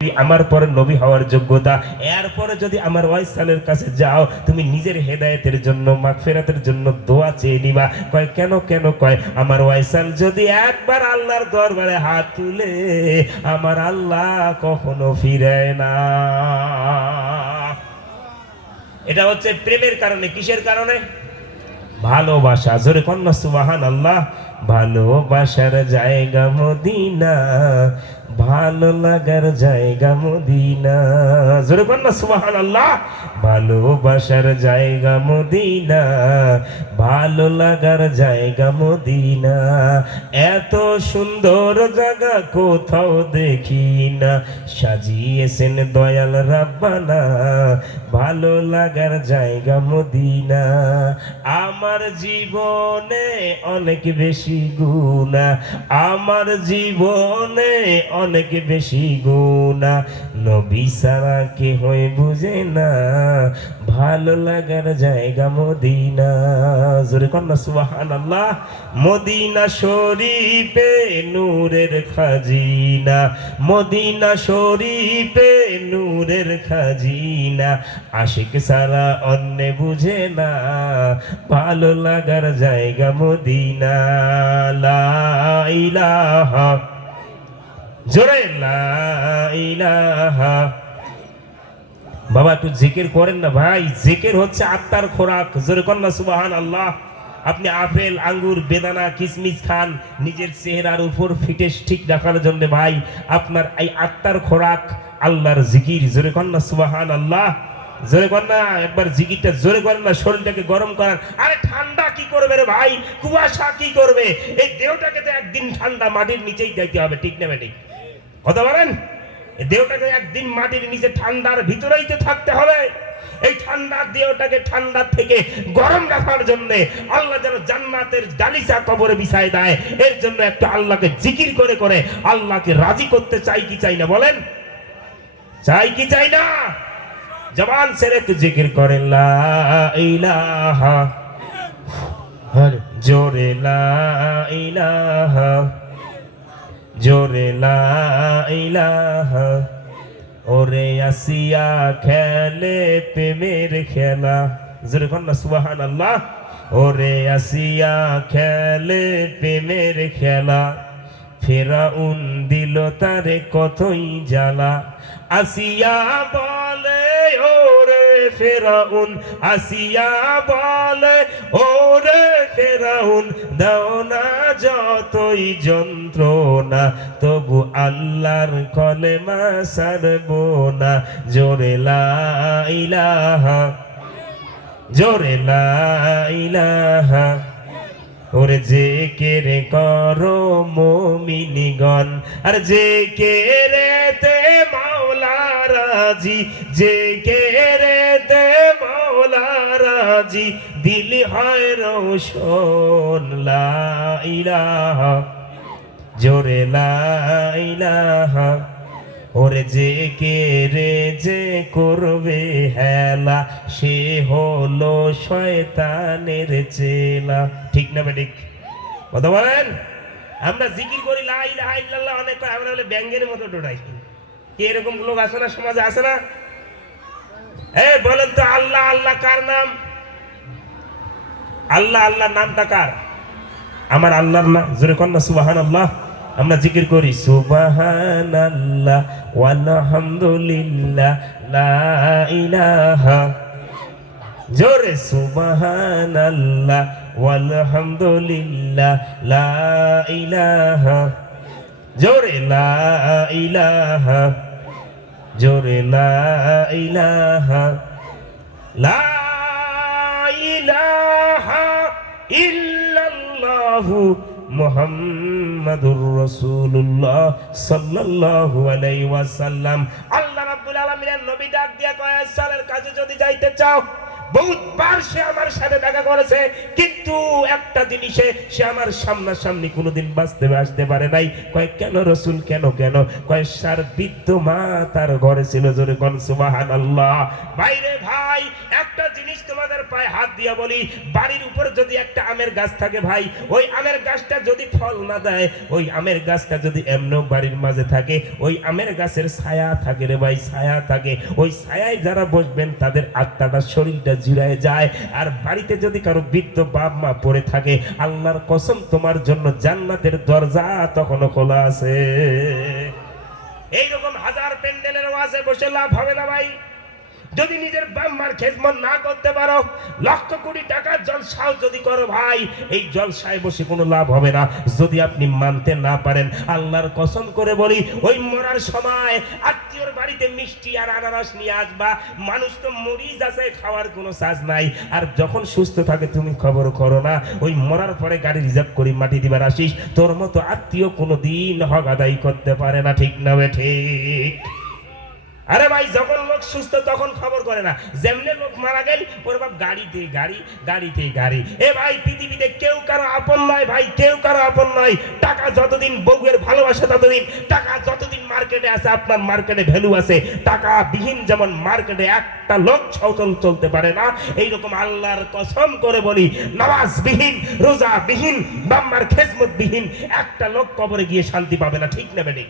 আমার পরে নবী হওয়ার যোগ্যতা, এরপরে যদি আমার ওয়াইসালের কাছে যাও তুমি নিজের হেদায়েতের জন্য মাগফিরাতের জন্য দোয়া চেয়ে নিবা। কয় কেন কেন? কয় আমার ওয়াইসাল যদি একবার আল্লাহর দরবারে হাত তুলে আমার আল্লাহ কখনো ফিরায় না। এটা হচ্ছে প্রেমের কারণে। কিসের কারণে? ভালোবাসা। জোরে কন্যা সুবহানাল্লাহ। ভালোবাসার জায়গা মদিনা, ভালো লাগার জায়গা মদিনা। জোরে কন্যা সুবহানাল্লাহ। ভালোবাসার জায়গা মদিনা, ভালো লাগার জায়গা মদিনা। এত সুন্দর জায়গা কোথাও দেখি না, সাজিয়েছেন দয়াল রাব্বানা, ভালো লাগার জায়গা মদিনা। আমার জীবনে অনেক বেশি গুনাহ, আমার জীবনে অনেক বেশি গুনাহ, নবী ছাড়া কেহই বুঝে না, ভালো লাগার জায়গা মদিনা। জোরে কন্যা সুবহানাল্লাহ। মদিনা শরীফে নূরের খাজিনা, মদিনা শরীফে নূরের খাজিনা, আশিক সারা অন্য বুঝে না, ভালো লাগার জায়গা মদিনা। লা ইলাহা, জোরে লা ইলাহা। বাবা একটু জিকির করেন না ভাই, জিকির হচ্ছে আত্মার খোরাক। জোরে কন্যা সুবহানাল্লাহ। আপনি আপেল আঙ্গুর বেদানা কিশমিশ খান নিজের চেহারার উপর ফিটেস ঠিক রাখার জন্য ভাই, আপনার এই আত্মার খোরাক আল্লাহর জিকির। জোরে কন্যা সুবহানাল্লাহ। জোরে কন্যা একবার জিকিরটা জোরে করেন না, শরীরটাকে গরম করার। আরে ঠান্ডা কি করবে রে ভাই, কুয়াশা কি করবে? এই দেহটাকে তো একদিন ঠান্ডা মাটির নিচেই যাইতে হবে, ঠিক না বেঠিক? কথা বলেন। এই দেহটাকে একদিন মাটির নিচে ঠান্ডার ভিতরেই তো থাকতে হবে। এই ঠান্ডা দেহটাকে ঠান্ডা থেকে গরম রাখার জন্য আল্লাহ যেন জান্নাতের গালিচা কবরে বিছায় দেয়, এর জন্য একটু আল্লাহকে জিকির করে করে আল্লাহকে রাজি করতে চাই কি চাই না? বলেন, চাই কি চাই না? জবান ছেড়ে একটু জিকির করেন লা ইলাহা, জোরে লা ইলাহা, জোরে লা ইলাহা। ওরে আসিয়া খেলে প্রেমের খেলা। জোরে কন্যা সুবহানাল্লাহ। ওরে আসিয়া খেলে প্রেমের খেলা, ফেরাউন দিল তারে কতই জ্বালা। আসিয়া বলে ওরে ফেরাউন, আসিয়া বলে ওরে ফেরাউন, দাও না যতই যন্ত্রণা, তবু আল্লাহর কলেমা ছাড়বো না। জোরে লা ইলাহা, জোরে লা ইলাহা। ওরে যে কেরে করো মুমিনগণ, আর যে কেরে তে মাওলা রাজি, যে কেরে তে মাওলা রাজি, দিল হয় রোশন। লা ইলাহা, জোরে লা ইলাহা। ওরে যে কেরে যে করবে হেলা, সে হলো শয়তানের চেলা। ঠিক না বেঠিক? কথা বলেন। আমরা জিকির করি লা ইলাহা ইল্লাল্লাহ, অনেক আমরা বলে ব্যাঙ্গের মতো ডোডাই। কি এরকম লোক আছে না সমাজে? আছে না? এই বলেন তো, আল্লাহ আল্লাহ কার নাম? আল্লাহ আল্লাহ নামটা কার? আমার আল্লাহর না। জোরে কন্যা সুবহানাল্লাহ। আমরা জিকির করি সুবহানাল্লাহ ওয়ালহামদুলিল্লাহ লা ইলাহা, জোরে সুবহানাল্লাহ ওয়ালহামদুলিল্লাহ লা ইলাহা, জোরে লা ইলাহা, জোরে লা ইলাহা, লা ইলাহা ইল্লাল্লাহু মুহাম্মাদুর রাসূলুল্লাহ সাল্লাল্লাহু আলাইহি ওয়াসাল্লাম। আল্লাহ রাব্বুল আলামিনের নবী ডাক দিয়া কয়, সালের কাছে যদি যাইতে চাও বহুতবার সে আমার সাথে দেখা করেছে, কিন্তু একটা জিনিসে সে আমার সামনাসামনি কোনোদিন বাঁচতে আসতে পারে নাই। কয় কেন রসুল, কেন কেন? কয় সার বৃদ্ধ মা তার ঘরে ছিল। জোরে কোন সুবহানাল্লাহ। ভাইরে ভাই, একটা জিনিস তোমাদের পায়ে হাত দিয়া বলি, বাড়ির উপর যদি একটা আমের গাছ থাকে ভাই, ওই আমের গাছটা যদি ফল না দেয়, ওই আমের গাছটা যদি এমন বাড়ির মাঝে থাকে, ওই আমের গাছের ছায়া থাকে রে ভাই, ছায়া থাকে। ওই ছায়ায় যারা বসবেন তাদের আত্মাটা, শরীরটা জুড়ায় যায়। আর বাড়িতে যদি কারো বৃদ্ধ বাপ মা পড়ে থাকে, আল্লাহর কসম তোমার জন্য জান্নাতের দরজা তখনও খোলা আছে। এইরকম হাজার প্যান্ডেলের ওয়াজে বসে লাভ হবে না ভাই। যদি নিজের বাম্মার খেজমত না করতে পারো, লক্ষ কোটি টাকার জলসাও যদি করো ভাই, এই জলসায় বসে কোনো লাভ হবে না যদি আপনি মানতে না পারেন। আল্লাহর কসম করে বলি, ওই মরার সময় আত্মীয়র বাড়িতে মিষ্টি আর আনারস নিয়ে আসবা। মানুষ তো মরিচ আছে, খাওয়ার কোনো সাজ নাই। আর যখন সুস্থ থাকে তুমি খবর করো না, ওই মরার পরে গাড়ি রিজার্ভ করি মাটি দিবার আসিস। তোর মতো আত্মীয় কোনো দিন হক আদায় করতে পারে না, ঠিক না বে ঠিক? আরে ভাই, যখন লোক সুস্থ তখন খবর করে না, যেমনে লোক মারা গেল ওর বাপ গাড়িতে গাড়ি, গাড়িতে গাড়ি। এ ভাই, পৃথিবীতে কেউ কারো আপন নয় ভাই, কেউ কারো আপন নয়। টাকা যতদিন, বউয়ের ভালোবাসা ততদিন, টাকা যতদিন মার্কেটে আছে, আপনার মার্কেটে ভ্যালু আছে। টাকা বিহীন যেমন মার্কেটে একটা লোক চলতে পারে না, এইরকম আল্লাহর কসম করে বলি, নামাজ বিহীন, রোজা বিহীন, বাম্মার খেজমত বিহীন একটা লোক কবরে গিয়ে শান্তি পাবে না, ঠিক না বেটি?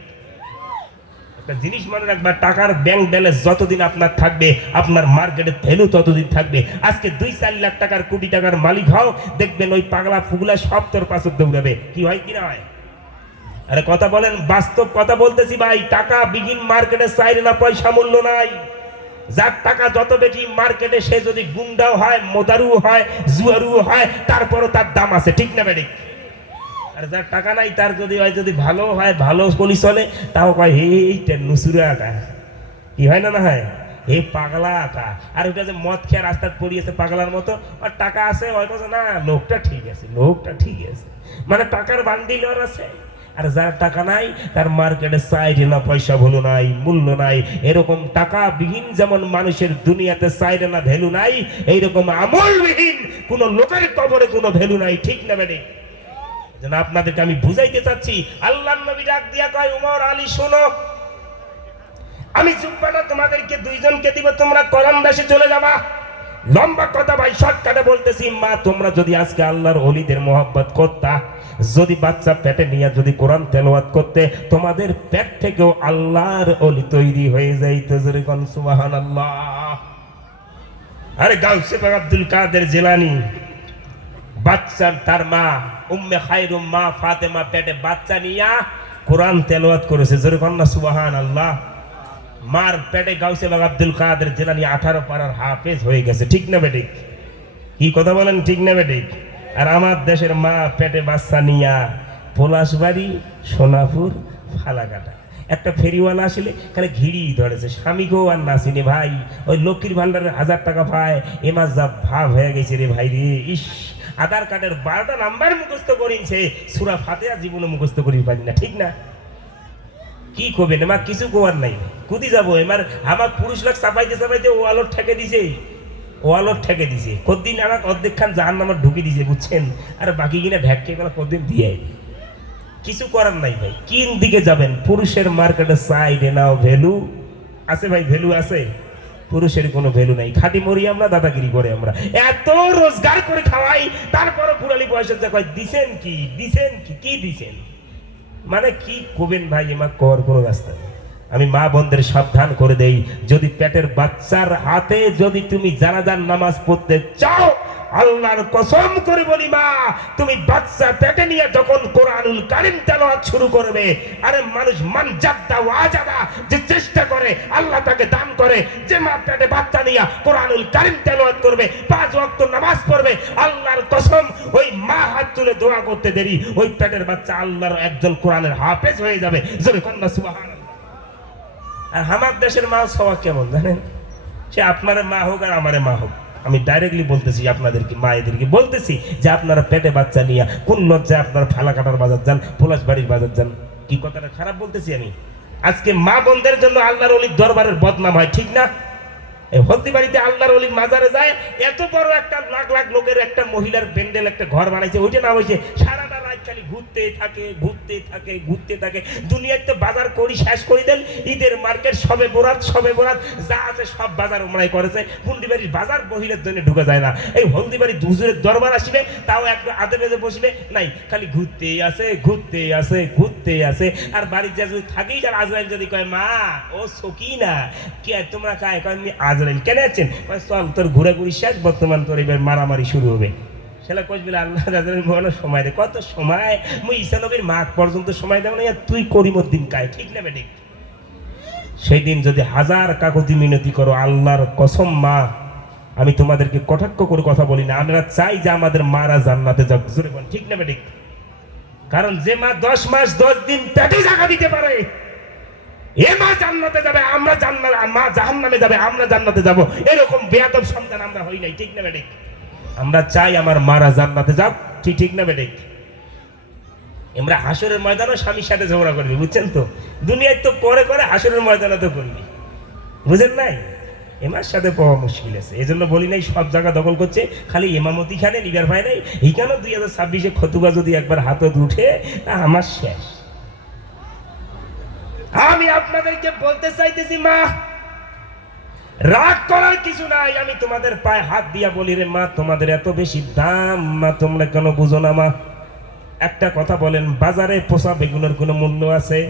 জিনিস মনে রাখবা, টাকার ব্যাংক ব্যালেন্স যতদিন আপনার থাকবে, আপনার মার্কেটের ভ্যালু ততদিন থাকবে। আজকে 2-4 লাখ টাকার, কোটি টাকার মালিক হও, দেখবেন ওই পাগলা ফুগলা সব তোর পাশে দৌড়াবে। কি হয় কি না হয়? আরে কথা বলেন, বাস্তব কথা বলতেছি ভাই। টাকা বিহীন মার্কেটে চাইরে না পয়সা মূল্য নাই। যার টাকা যত বেশি মার্কেটে, সে যদি গুন্ডাও হয়, মোদারু হয়, জুয়ারু হয়, তারপরও তার দাম আছে, ঠিক না বেটি? আর যার টাকা নাই, তার যদি ভালো হয়, ভালো কলি চলে, তাও কয় এইটা নুসুরা আঁকা। কি হয় না, না হয়? এই পাগলা আঁকা। আর ওটা যে মদ খেয়ে রাস্তায় পড়িয়েছে পাগলার মতো, আর টাকা আছে, ওই কথা না, লোকটা ঠিক আছে, লোকটা ঠিক আছে, মানে টাকার বান্ডিল ওর আছে। আর যার টাকা নাই, তার মার্কেটে চাইরে না পয়সা ভ্যালু নাই, মূল্য নাই। এরকম টাকা বিহীন যেমন মানুষের দুনিয়াতে চাইরে না ভ্যালু নাই, এইরকম আমলবিহীন কোন লোকের কবরে কোনো ভ্যালু নাই, ঠিক না বেটি? যেন আপনাদেরকে আমি বুঝাইতে চাচ্ছি। আল্লাহর নবী ডাক দিয়া কয়, উমর, আলী, শোনো, আমি জুব্বাটা তোমাদেরকে দুইজনকে দিব, তোমরা কোরআন দেশে চলে যাবা। লম্বা কথা ভাই, শর্টকাটে বলতেছি। মা, তোমরা যদি আজকে আল্লাহর ওলিদের মোহাব্বত করতা, যদি বাচ্চা পেটে নিয়ে যদি কোরআন তেলাওয়াত করতে, তোমাদের পেট থেকেও আল্লাহর ওলি তৈরি হয়ে যাইতো। জোরে কোন সুবহানাল্লাহ। আরে গাউসে পাক আব্দুল কাদের জিলানী, বাচ্চার, তার মা উম্মে খায়রুম মা ফাতেমা পেটে বাচ্চা নিয়া কোরআন তেলাওয়াত করেছে। জোরে কোন না সুবহানাল্লাহ। মার পেটে গাউসে বাগ আব্দুল কাদের জিলানী 18 পারার হাফেজ হয়ে গেছে, ঠিক না বেটি? কি কথা বলেন, ঠিক না বেটি? আর আমার দেশের মা পেটে বাচ্চা নিয়া পলাশবাড়ি, সোনাপুর, ফালাকাটা, একটা ফেরিওয়ালা আসলে খালি ঘিরি ধরেছে, স্বামীকেও আর নাসিনি ভাই। ওই লক্ষ্মীর ভান্ডারের 1000 টাকা পায়, এ মাস যা ভাব হয়ে গেছে রে ভাই রে। ইস, আধার কার্ডের 12টা নাম্বার মুখস্থ করিনছে, সূরা ফাতিহা জীবনে মুখস্থ করি পারি না, ঠিক না? কি করবেন, আমার কিছু কোয়ার নাই, কুদি যাবো। এবার আমার পুরুষ লোক চাপাইতে চাপাইতে ও আলোর ঠেকে দিছে, ও আলোর ঠেকে দিছে। কতদিন আমার অর্ধেক খান জাহান নামার ঢুকে দিছে, বুঝছেন? আর বাকি কিনা ঢেকে গেল কতদিন দিয়ে, কিছু করার নাই ভাই। কিন দিকে যাবেন? পুরুষের মার্কেটে সাইডে নাও ভ্যালু আছে ভাই, ভ্যালু আছে। পুরুষের কোনো ভ্যালু নাই। খাটি মরি আমরা, দাদাগিরি করে আমরা, এত রোজগার করে খাওয়াই, তারপরও পুরালি বয়সের যা কয় দিছেন কি, দিছেন কি, কি দিছেন, মানে কি করবেন ভাই? এমা কর কোনো রাস্তা নেই। আমি মা বোনদের সাবধান করে দেই, যদি পেটের বাচ্চার হাতে যদি তুমি জানাজার নামাজ পড়তে চাও, আল্লাহর কসম করে বলি মা, তুমি বাচ্চা পেটে নিয়ে যখন কোরআনুল কারীম তেলাওয়াত শুরু করবে, আরে মানুষ মান জাদ্দা ওয়াজাদা, যে চেষ্টা করে আল্লাহ তাকে দান করে। যে মা পেটে বাচ্চা নিয়ে কোরআনুল কারীম তেলাওয়াত করবে, 5 ওয়াক্ত নামাজ পড়বে, আল্লাহর কসম, ওই মা হাত তুলে দোয়া করতে দেরি, ওই পেটের বাচ্চা আল্লাহর একজন কোরআনের হাফেজ হয়ে যাবে। জোরে কন্না সুবহানাল্লাহ। আর আমার দেশের মা সবাই কেমন জানেন? সে আপনার মা হোক আর আমারে মা হোক, আমি ডাইরেক্টলি বলতেছি আপনাদেরকে, মায়েদেরকে বলতেছি যে আপনারা পেটে বাচ্চা নিয়ে কোন লজ্জায় আপনার ফালাকাটার বাজার যান, পলাশবাড়ির বাজার যান। কি কথাটা খারাপ বলতেছি আমি? আজকে মা বোনদের জন্য আল্লাহর ওলির দরবারের বদনাম হয়, ঠিক না? এই হলদিবাড়িতে আল্লাহর ওলির মাজারে যায়, এত বড় একটা লাখ লাখ লোকের একটা মহিলার প্যান্ডেল একটা ঘর বানাইছে, ওইটা না হয়েছে সারাটা রাত খালি ঘুরতে থাকে ঘুরতে থাকে ঘুরতে থাকে। দুনিয়ায় তো বাজার করি শেষ করে দেন, ঈদের মার্কেট সবে বরাত যা আছে সব বাজার উমরাই করেছে। হলদিবাড়ির বাজার মহিলার জন্য ঢুকে যায় না। এই হলদিবাড়ি হুজুরের দরবার আসবে, তাও একটু আদে বেজে বসবে নাই, খালি ঘুরতেই আছে ঘুরতেই আছে ঘুরতেই আছে। আর বাড়ির যা যদি থাকেই যার আজরাইল যদি কয় মা ও সকিনা কে তোমরা কায় কয় আমি আজরাইল কেন আছেন, চল তোর ঘুরাঘুরি শেষ, বর্তমান তোর এবার মারামারি শুরু হবে। সেটা কইস বলে আল্লাহ রাজার সময় দে, কত সময় মুই ঈসা নবীর মাঘ পর্যন্ত সময় দেব না, তুই করিমউদ্দিন কায়, ঠিক না বেঠিক? সেই দিন যদি হাজার কাকুতি মিনতি করো, আল্লাহর কসম মা আমি তোমাদেরকে কটাক্ষ করে কথা বলি না, আমরা চাই যে আমাদের মারা জান্নাতে যাক, জোরে বল ঠিক না বেঠিক? কারণ যে মা 10 মাস 10 দিন পেটে জায়গা দিতে পারে, এ মা জান্নাতে যাবে, আমরা জান্নাত, মা জাহান্নামে যাবে, আমরা জান্নাতে যাব, এরকম বেয়াদব সন্তান আমরা হই নাই, ঠিক না বেঠিক? আমরা চাই আমার মারা জান্নাতে যাক, ঠিক না বেঠিক? আমরা হাসরের ময়দানে স্বামীর সাথে ঝগড়া করবি, বুঝছেন তো? দুনিয়ায় তো করে করে হাসরের ময়দানে তো করবি, বুঝেন নাই? এমার সাথে পাওয়া মুশকিল আছে, এই জন্য বলি নাই সব জায়গা দখল করছে, খালি এমামতি খানে নিবার ভাই নাই। এইখানে 2026-এ খতুবা যদি একবার হাতত উঠে আমার শেষ। আমি আপনাদেরকে বলতে চাইতেছি মা, রাগ করার কিছু নাই, আমি তোমাদের পায়ে হাত দিয়া বলি রে মা, তোমাদের এত বেশি দাম মা, তোমরা কেন বুঝো না মা? একটা কথা বলেন, বাজারে পোষা বেগুনের কোনো মূল্য আছে?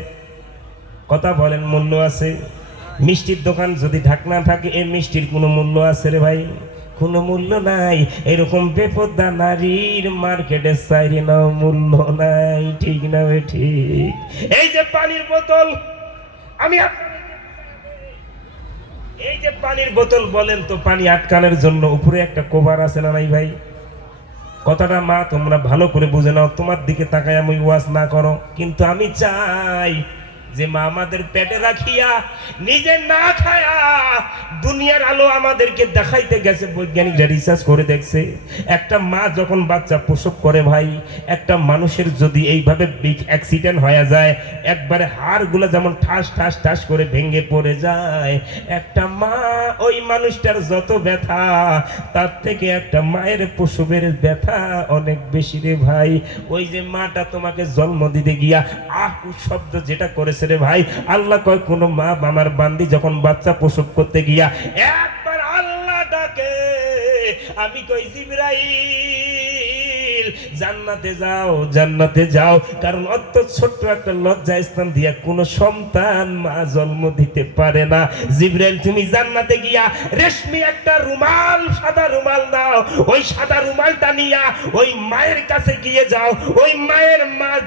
কথা বলেন, মূল্য আছে? মিষ্টির দোকান যদি ঢাকনা থাকে, এই মিষ্টির কোনো মূল্য আছে রে ভাই? কোনো মূল্য নাই। এরকম বেপরদা নারীর মার্কেটে চাইরে নাও মূল্য নাই, ঠিক না ভাই ঠিক? এই যে পানির বোতল, আমি এই যে পানির বোতল বলেন তো, পানি আটকানোর জন্য উপরে একটা কভার আছে না নাই ভাই? কথাটা মা তোমরা ভালো করে বুঝে নাও, তোমার দিকে তাকায় আমি ওয়াজ না করো, কিন্তু আমি চাই যে মা আমাদের পেটে রাখিয়া নিজে না খায়া দুনিয়ার আলো আমাদেরকে দেখাইতে গেছে। বৈজ্ঞানিকরা রিসার্চ করে দেখছে, একটা মা যখন বাচ্চা প্রসব করে ভাই, একটা মানুষের যদি এইভাবে বিগ অ্যাক্সিডেন্ট হয়ে যায়, একবারে হাড়গুলো যেমন ঠাস ঠাস ঠাস করে ভেঙে পড়ে যায়, একটা মা ওই মানুষটার যত ব্যথা, তার থেকে একটা মায়ের প্রসবের ব্যথা অনেক বেশি রে ভাই। ওই যে মাটা তোমাকে জন্ম দিতে গিয়া শব্দ যেটা করেছে রে ভাই, আল্লাহ কয় কোন মা আমার বান্দি যখন বাচ্চা প্রসব করতে গিয়া একবার আল্লাহ ডাকে, আমি কই জিবরাইল জান্নাতে যাও, জান্নাতে যাও, কারণ অত ছোট্ট একটা লজ্জা স্থান দিয়া কোন সন্তান মা জন্ম দিতে পারে না। জিবরাইল তুমি জান্নাতে গিয়া রেশমি একটা রুমাল, সাদা রুমাল নাও, ওই সাদা রুমালটা নিয়া ওই মায়ের কাছে গিয়ে যাও, ওই মায়ের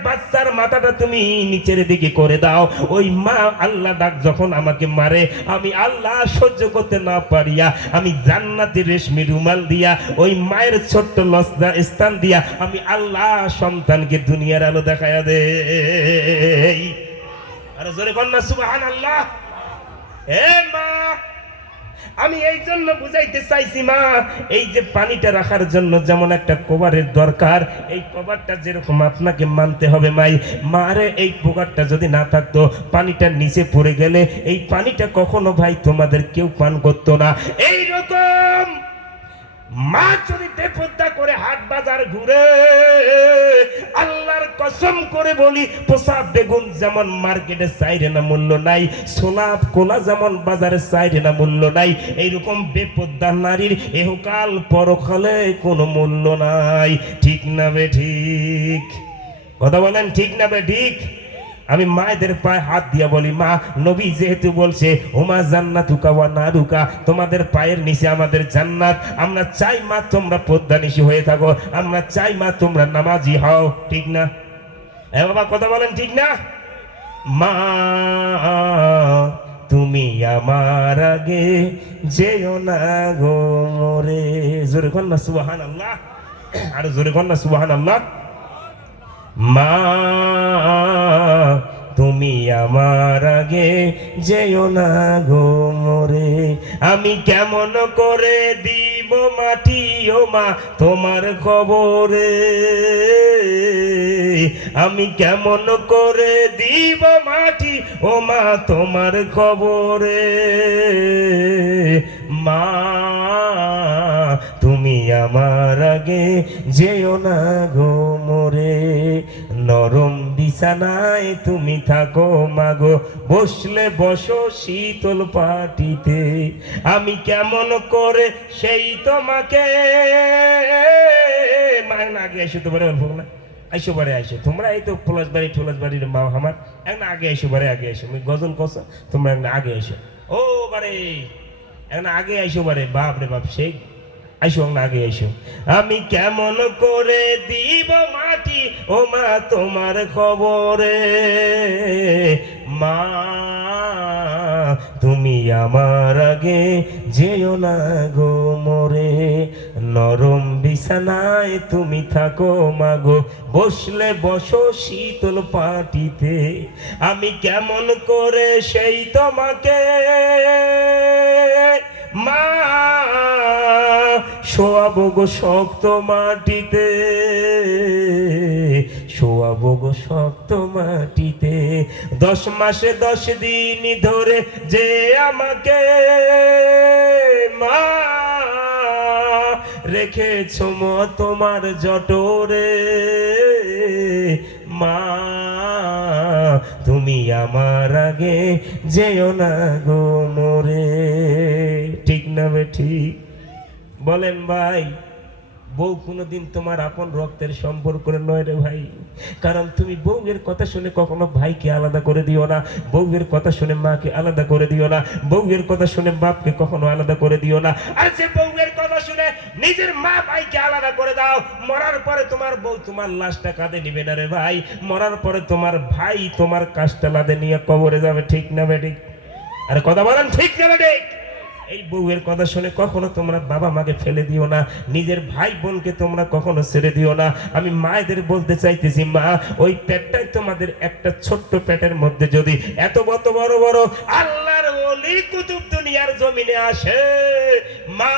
বাচ্চার মাথাটা তুমি নিচের দিকে করে দাও। ওই মা আল্লাহ ডাক যখন আমাকে মারে, আমি আল্লাহ সহ্য করতে না পারিয়া আমি জান্নাতি রেশমি রুমাল দিয়া ওই মায়ের ছোট্ট লজ্জা স্থান দিয়া আমি আল্লাহ সন্তানকে দুনিয়ার আলো দেখায়া দেই। আর জোরে কন্যা সুবহানাল্লাহ। হে মা, আমি এই জন্য বুঝাইতে চাইছি মা, এই যে পানিটা রাখার জন্য যেমন একটা কভারের দরকার, এই কভারটা যেরকম আপনাকে মানতে হবে মাই। মারে এই কভারটা যদি না থাকতো, পানিটা নিচে পড়ে গেলে এই পানিটা কখনো ভাই তোমাদের কেউ পান করতো না। এইরকম মা যদি বেপরদা করে হাট বাজার ঘুরে, আল্লাহর কসম করে বলি, পোষা বেগুন যেমন মার্কেটে চাইরে না মূল্য নাই, সোলাপ কোলা যেমন বাজারে চাইরে না মূল্য নাই, এইরকম বেপরদা নারীর এহকাল পরকালে কোনো মূল্য নাই, ঠিক না বে ঠিক? কথা বলেন ঠিক না বে ঠিক? আমি মায়েদের পায়ে হাত দিয়া বলি, মা নবী যেহেতু বলছে ওমা জান্নাতুকা ওয়া নারুকা, তোমাদের পায়ের নিচে আমাদের জান্নাত, আমরা চাই মা তোমরা পর্দানিশী হয়ে থাকো, আমরা চাই মা তোমরা নামাজি হও, ঠিক না? হ্যাঁ বাবা কথা বলেন ঠিক না? মা তুমি আমার আগে যেও না গো মোরে, জোরে কন্যা সুবহানাল্লাহ, আর জোরে কন্যা সুবহানাল্লাহ। মা তুমি আমার আগে যেও না গো মোরে। আমি কেমন করে দিব মাটি ও মা তোমার কবরে, আমি কেমন করে দিব মাটি ও মা তোমার কবরে। মা তুমি আমার আগে যেও না গো মোরে। নরম বিছানায় তুমি থাকো মাগো, বসলে বসো শীতল পাটিতে। আমি কেমন করে সেই তোমাকে মানে আগে এসে তো বলে অল্প না আইসো বারে আইসো তোমরা, এই তো ফুলাসবাড়ির মা আমার এখন আগে এসো বারে আগে এসো আমি গজল কষা তোমরা এখন আগে এসো ও বারে এখন আগে আইসো বারে বাপ রে বাপ সেই আইসো আগে আইসো। আমি কেমন করে দিব মাটি ও মা তোমার খবরে। মা তুমি আমার আগে যেও না গো মোরে। নরম বিছানায় তুমি থাকো মাগো, বসলে বসো শীতল পাটিতে। আমি কেমন করে সেই তোমাকে মা শোয়াবো গো শক্ত মাটিতে, শোয়াবো গো শক্ত মাটিতে। 10 মাসে 10 দিন ধরে যে আমাকে মা রেখেছ তোমার জটরে। মা তুমি আমার আগে যেও না গো মোরে। ঠিক না বে ঠিক বলেন ভাই? বউ কোনোদিন তোমার আপন রক্তের সম্পর্ক নয় রে ভাই। কারণ তুমি বউয়ের কথা শুনে কখনো ভাইকে আলাদা করে দিও না, বউয়ের কথা শুনে মাকে আলাদা করে দিও না, বউয়ের কথা শুনে বাপকে কখনো আলাদা করে দিও না। আর যে বউয়ের কথা শুনে নিজের মা ভাইকে আলাদা করে দাও, মরার পরে তোমার বউ তোমার লাশটা কাঁধে নিবে না রে ভাই। মরার পরে তোমার ভাই তোমার কাজটা লাদে নিয়ে কবরে যাবে। ঠিক না বেঠিক? আরে কথা বলেন ঠিক না বেঠিক? এই বউয়ের কথা শুনে কখনো তোমরা বাবা মাকে ফেলে দিও না, নিজের ভাই বোনকে তোমরা কখনো ছেড়ে দিও না। আমি মায়েদের বলতে চাইতেছি, মা ওই পেটটাই তোমাদের একটা ছোট্ট পেটের মধ্যে যদি এত বড় বড় বড় আল্লাহর ওলি কুতুব দুনিয়ার জমিনে আসে, মা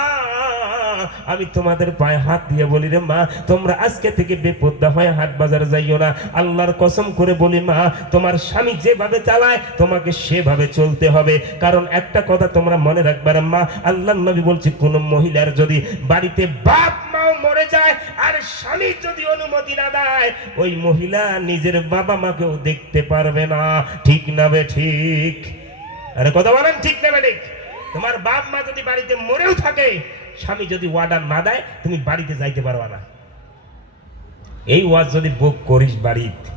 আমি তোমাদের পায়ে হাত দিয়ে বলি রে মা, তোমরা আজকে থেকে বেপরোয়া হয়ে হাট বাজারে যাইও না। আল্লাহর কসম করে বলি মা, তোমার স্বামী যেভাবে চালায় তোমাকে সেভাবে চলতে হবে। কারণ একটা কথা তোমরা মনে রাখবে মা, আল্লাহর নবী বলছে কোন মহিলার যদি বাড়িতে বাপ মাও মরে যায় আর স্বামী যদি অনুমতি না দেয়, ওই মহিলা নিজের বাবা মাকেও দেখতে পারবে না। ঠিক না বে ঠিক? আরে কথা বলেন ঠিক না বে ঠিক? তোমার বাপ মা যদি বাড়িতে মরেও থাকে, স্বামী যদি ওয়ার্ডার না দেয় তুমি বাড়িতে যাইতে পারবা না। এই ওয়াজ যদি বুক করিস বাড়িতে,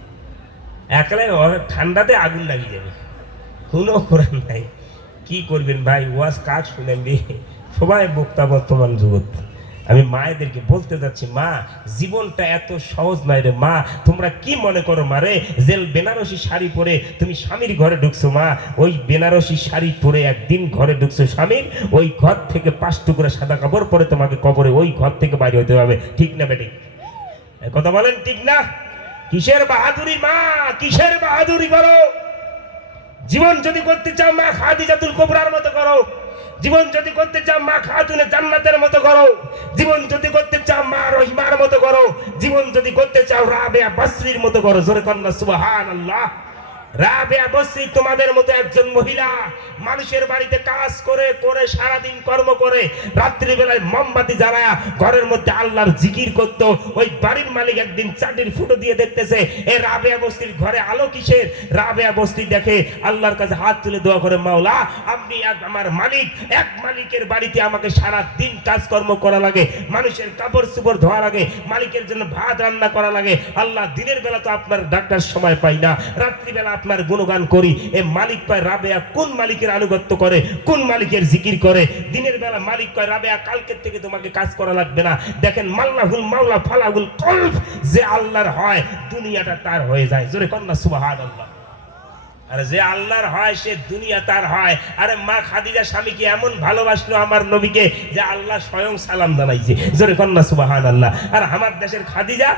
একলাই ঠান্ডাতে আগুন লাগিয়ে যাবে, কোনো করার নাই। কি করবেন ভাই? ওয়াজ কাজ শুনেন রে সবাই বক্তা বর্তমান জগৎ। আমি মায়েদেরকে বলতে যাচ্ছি, মা জীবনটা এত সহজ নয় রে মা। তোমরা কি মনে করো মারে, জেল বেনারসি শাড়ি পরে তুমি স্বামীর ঘরে ঢুকছো মা, ওই বেনারসি শাড়ি পরে একদিন ঘরে ঢুকছো স্বামীর, ওই ঘর থেকে 5 টুকরা সাদা কাপড় পরে তোমাকে কবরে ওই ঘর থেকে বাইরে হতে হবে। ঠিক না বেটি? কথা বলেন ঠিক না? কিসের বাহাদুরি মা, কিসের বাহাদুরি করো? জীবন যদি করতে চাও মা খাদিজাতুল কুবরার মতো করো, জীবন যদি করতে চাও মা খাতুনে জান্নাতের মতো করো, জীবন যদি করতে চাও মা রহিমার মতো করো, জীবন যদি করতে চাও রাবেয়া বসরির মতো করো। জোরে কন্না সুবহানাল্লাহ। রাবেয়া বসরি তোমাদের মতো একজন মহিলা, মানুষের বাড়িতে কাজ করে করে সারাদিন কর্ম করে রাত্রি বেলায় মোমবাতি জ্বালায়া ঘরের মধ্যে আল্লাহর জিকির করত। ওই বাড়ির মালিক একদিন চাটির ফুটো দিয়ে দেখতেছে এ রাবেয়া বসরির ঘরে আলো কিসের। রাবেয়া বসরি দেখে, আল্লাহর কাছে হাত তুলে দোয়া করে, মাওলা আপনি আমার মালিক, এক মালিকের বাড়িতে আমাকে সারা দিন কাজকর্ম করা লাগে, মানুষের কাপড় চোপড় ধোয়া লাগে, মালিকের জন্য ভাত রান্না করা লাগে। আল্লাহ দিনের বেলা তো আপনার ডাক্তার সময় পাই না, রাত্রি বেলা আপনার গুণগান করি। এ মালিক কয় রাবেয়া কোন মালিকের আনুগত্য করে, কোন মালিকের জিকির করে? দিনের বেলা মালিক কয় রাবেয়া কালকের থেকে তোমাকে কাজ করা লাগবে না। দেখেন মাল্লাহুল মাওলা ফালাহুল কলব, যে আল্লাহর হয় দুনিয়াটা তার হয়ে যায়। জোরে কন্না সুবহানাল্লাহ। আর যে আল্লাহর হয় সে দুনিয়া তার হয়। আরে মা খাদিজা স্বামীকে এমন ভালোবাসলো আমার নবীকে যে আল্লাহ স্বয়ং সালাম জানাইছে। জোরে কন্না সুবহানাল্লাহ। আর আমার দেশের খাদিজা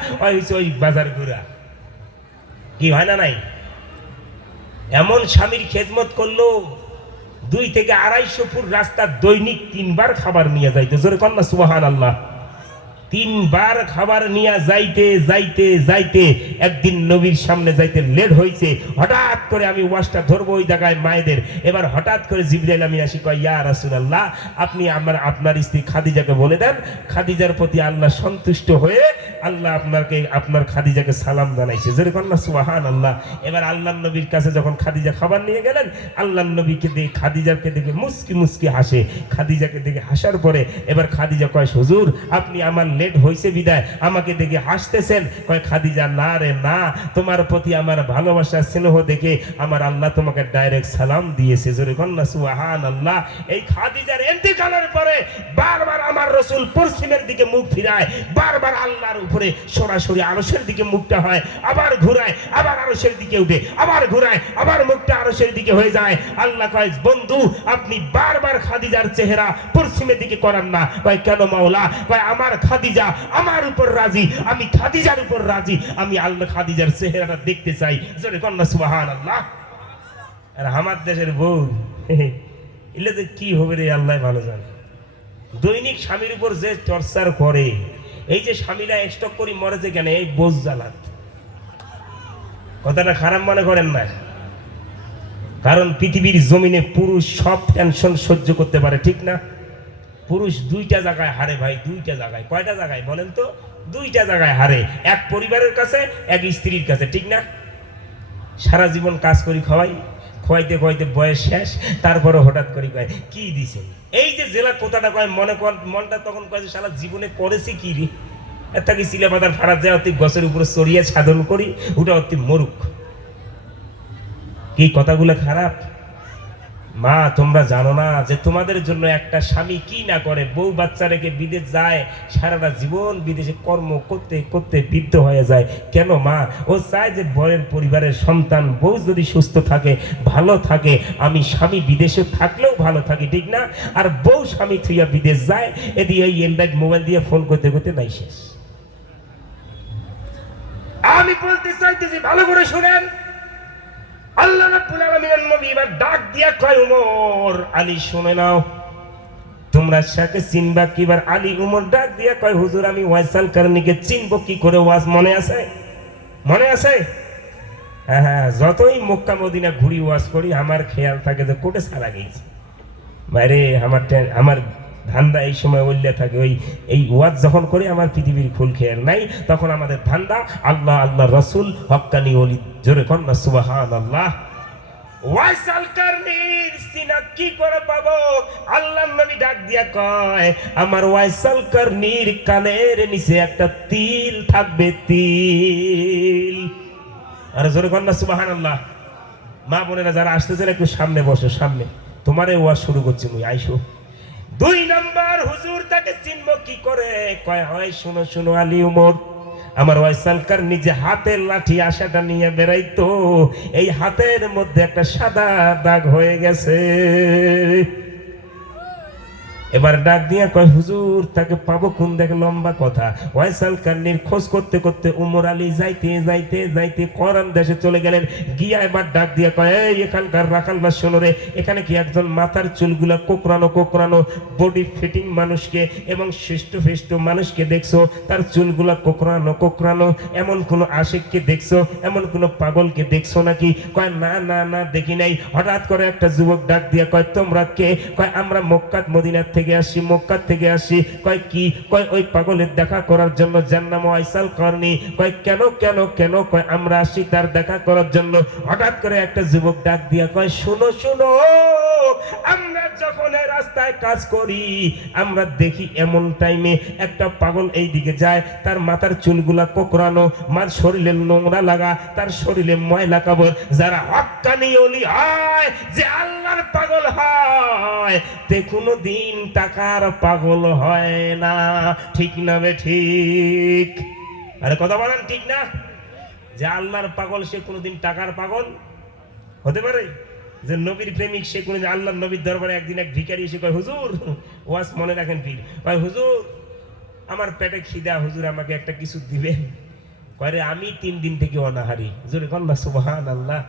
ওই বাজার ঘুরা কি হয় না নাই? এমন স্বামীর খেদমত করলো 2 থেকে 250 ফুট রাস্তা দৈনিক 3 বার খাবার নিয়ে যাইতো। জোরে কন্যা সুবহানাল্লাহ। 3 বার খাবার নিয়ে যাইতে যাইতে যাইতে একদিন নবীর সামনে যাইতে লেট হয়েছে। হঠাৎ করে আমি ওয়াজটা ধরবো ওই জায়গায় মায়েদের। এবার হঠাৎ করে জিবরাইল আমিন আসি কয়, ইয়া রাসূলুল্লাহ, আপনি আপনার স্ত্রী খাদিজাকে বলে দেন, খাদিজার প্রতি আল্লাহ সন্তুষ্ট হয়ে আল্লাহ আপনার খাদিজাকে সালাম জানাইছে। জোরে কন্যা সুবহানাল্লাহ। এবার আল্লাহর নবীর কাছে যখন খাদিজা খাবার নিয়ে গেলেন, আল্লাহর নবীকে দেখে খাদিজাকে দেখে মুস্কি মুস্কি হাসে। খাদিজাকে দেখে হাসার পরে এবার খাদিজা কয়, হুজুর আপনি আমার লেট হয়েছে বিদায় আমাকে দেখে হাসতেছেন। কয়, খাদিজা না রে না, তোমার প্রতি আমার ভালোবাসা স্নেহ দেখে আমার আল্লাহ তোমাকে ডাইরেক্ট সালাম দিয়েছে। জোরে কন্যা সুবহানাল্লাহ। এই খাদিজার ইন্তেকালের পরে বারবার আমার রাসূল পশ্চিমের দিকে মুখ ফিরায়, বারবার আল্লাহর উপরে সরাসরি আরশের দিকে মুখটা হয়, আবার ঘুরায়, আবার আরশের দিকে উঠে, আবার ঘুরায়, আবার মুখটা আরশের দিকে হয়ে যায়। আল্লাহ কয়, বন্ধু আপনি বারবার খাদিজার চেহারা পশ্চিমের দিকে করান না। কয়, কেন মাওলা? কয়, আমার খাদিজা আমার উপর রাজি, আমি খাদিজার উপর রাজি, আমি আল্লাহ খাদিজার চেহারাটা দেখতে চাই। জোরে কন্যা সুবহানাল্লাহ। আর আমার দেশের বউ এলে যে কি হবে রে আল্লাহ ভালো জানে। দৈনিক স্বামীর উপর যে টর্চার করে, এই যে স্বামীরা স্টক করি মরেছে কেন? এই বোঝ জ্বালাত। কথাটা খারাপ মনে করেন না, কারণ পৃথিবীর জমিনে পুরুষ সব টেনশন সহ্য করতে পারে, ঠিক না? পুরুষ 2টা জায়গায় হারে ভাই, 2টা জায়গায়। কয়টা জায়গায় বলেন তো? 2টা জায়গায় হারে। এক পরিবারের কাছে, এক স্ত্রীর কাছে, ঠিক না? সারা জীবন কাজ করি খোয়াইতে খোয়াইতে বয়স শেষ, তারপরে হঠাৎ করে কয় কি দিছে। এই যে জেলা কথাটা কয় মনটা তখন কয় যে সারা জীবনে করেছি কি রে, এটাকে সিলে বাদার ফাড়া যায় অতি গছের উপরে চড়িয়ে সাধন করি, ওটা অতি মরুক। কি কথাগুলো খারাপ? মা তোমরা জানো না যে তোমাদের জন্য একটা স্বামী কি না করে? বউ বাচ্চা রেখে বিদেশ যায়, সারাটা জীবন বিদেশে কর্ম করতে করতে বৃদ্ধ হয়ে যায়। কেন মা? ও চায় যে বরের পরিবারের সন্তান বউ যদি সুস্থ থাকে, ভালো থাকে, আমি স্বামী বিদেশে থাকলেও ভালো থাকি, ঠিক না? আর বউ স্বামী থুইয়া বিদেশ যায়, এদিকে এই এন্ড্রয়েড মোবাইল দিয়ে ফোন করতে করতে নাই শেষ। আমি বলতে চাইতেছি, ভালো করে শুনেন। আল্লাহ রাব্বুল আলামিনের নবী এবার ডাক দিয়া কয়, উমর আলী শুনে নাও, তোমরা সাকে চিনবা কিবার? আলী উমর ডাক দিয়া কয়, হুজুর আমি ওয়াইসাল কারণীকে চিনবো কি করে? ওয়াজ মনে আছে? মনে আছে? হ্যাঁ, যতই মক্কা মদিনা ঘুরি ওয়াজ করি আমার খেয়াল থাকে যে কোটে সারা গেছে বাইরে। আমার ধান্দা এই সময় উল্লে থাকে, এই ওয়াজ যখন করি আমার পৃথিবীর ফুল খেয়াল নাই, তখন আমাদের ধান্দা আল্লাহ আল্লাহ রসুল হক্কানি ওলি। জোরে কন্যা সুবহানাল্লাহ। ওয়াইসাল কারনীর সিনা কি করে পাবো? আল্লাহর নবী ডাক দিয়া কয়, আমার ওয়াইসাল কারনীর কানের নিচে একটা তিল থাকবে, তিল। আর জোরে কন্যা সুবহানাল্লাহ। মা বোনেরা যারা আসতেছেন একটু সামনে বসো, সামনে তোমারে ওয়াজ শুরু করছি মুই, আইসো। 2 নম্বর, হুজুর তাকে চিনবো কি করে? কয়, হয় শুনো শুনো আলী উমর, আমার ওয়াইসাল কারনী যে হাতের লাঠি আশাটা নিয়ে বেড়াইতো, এই হাতের মধ্যে একটা সাদা দাগ হয়ে গেছে। এবার ডাক দিয়া কয়, হুজুর তাকে পাবো কোন? দেখে লম্বা কথা। ওয়াইসাল কারনীর খোঁজ করতে করতে উমর আলী যাইতে যাইতে যাইতে কোরআন দেশে চলে গেলেন। গিয়া এবার ডাক দিয়া কয়, এই এখানকার রাখালরা শোনো রে, এখানে কি একজন মাথার চুলগুলা কোকড়ানো কোকড়ানো বডি ফিটিং মানুষকে এবং শ্রেষ্ঠ ফেষ্ট মানুষকে দেখছো? তার চুলগুলা কোকড়ানো কোকড়ানো এমন কোনো আশিককে দেখছো? এমন কোনো পাগলকে দেখছো নাকি? কয়, না না না দেখি নাই। হঠাৎ করে একটা যুবক ডাক দিয়া কয়, তোমরা কে? কয়, আমরা মক্কা মদিনা থেকে আসি, মক্কা থেকে আসি। কয়, কি? কয়, ওই পাগলের দেখা করার জন্য, যার নাম ওয়াইসাল কারনী। কয়, কেন কেন কেন? কয়, আমরা আসি তার দেখা করার জন্য। হঠাৎ করে একটা যুবক ডাক দিয়া কয়, শুনো শুনো, আমরা যখন এই রাস্তায় কাজ করি আমরা দেখি এমন টাইমে একটা পাগল এই দিকে যায়, তার মাথার চুলগুলা কোকড়ানো, মার শরীরে নোংরা লাগা, তার শরীরে ময়লা কাপড়। যারা হক্কানি ওলি হয়, যে আল্লাহর পাগল হয়, তে কোনো দিন টাকার পাগল হয় না, ঠিক না বে ঠিক? আরে কথা বলেন, ঠিক না? যে আল্লাহর পাগল সে কোনোদিন টাকার পাগল হতে পারে? যে নবীর প্রেমিক সে কোনোদিন আল্লাহর নবীর দরবারে একদিন এক ভিখারি এসে কয়, হুজুর ওয়াজ মনে রাখেন পীর, কয়, হুজুর আমার পেটে খিদা, হুজুর আমাকে একটা কিছু দিবেন? কয়, রে আমি 3 দিন থেকে অনাহারি। জোরে কন্যা সুবহানাল্লাহ।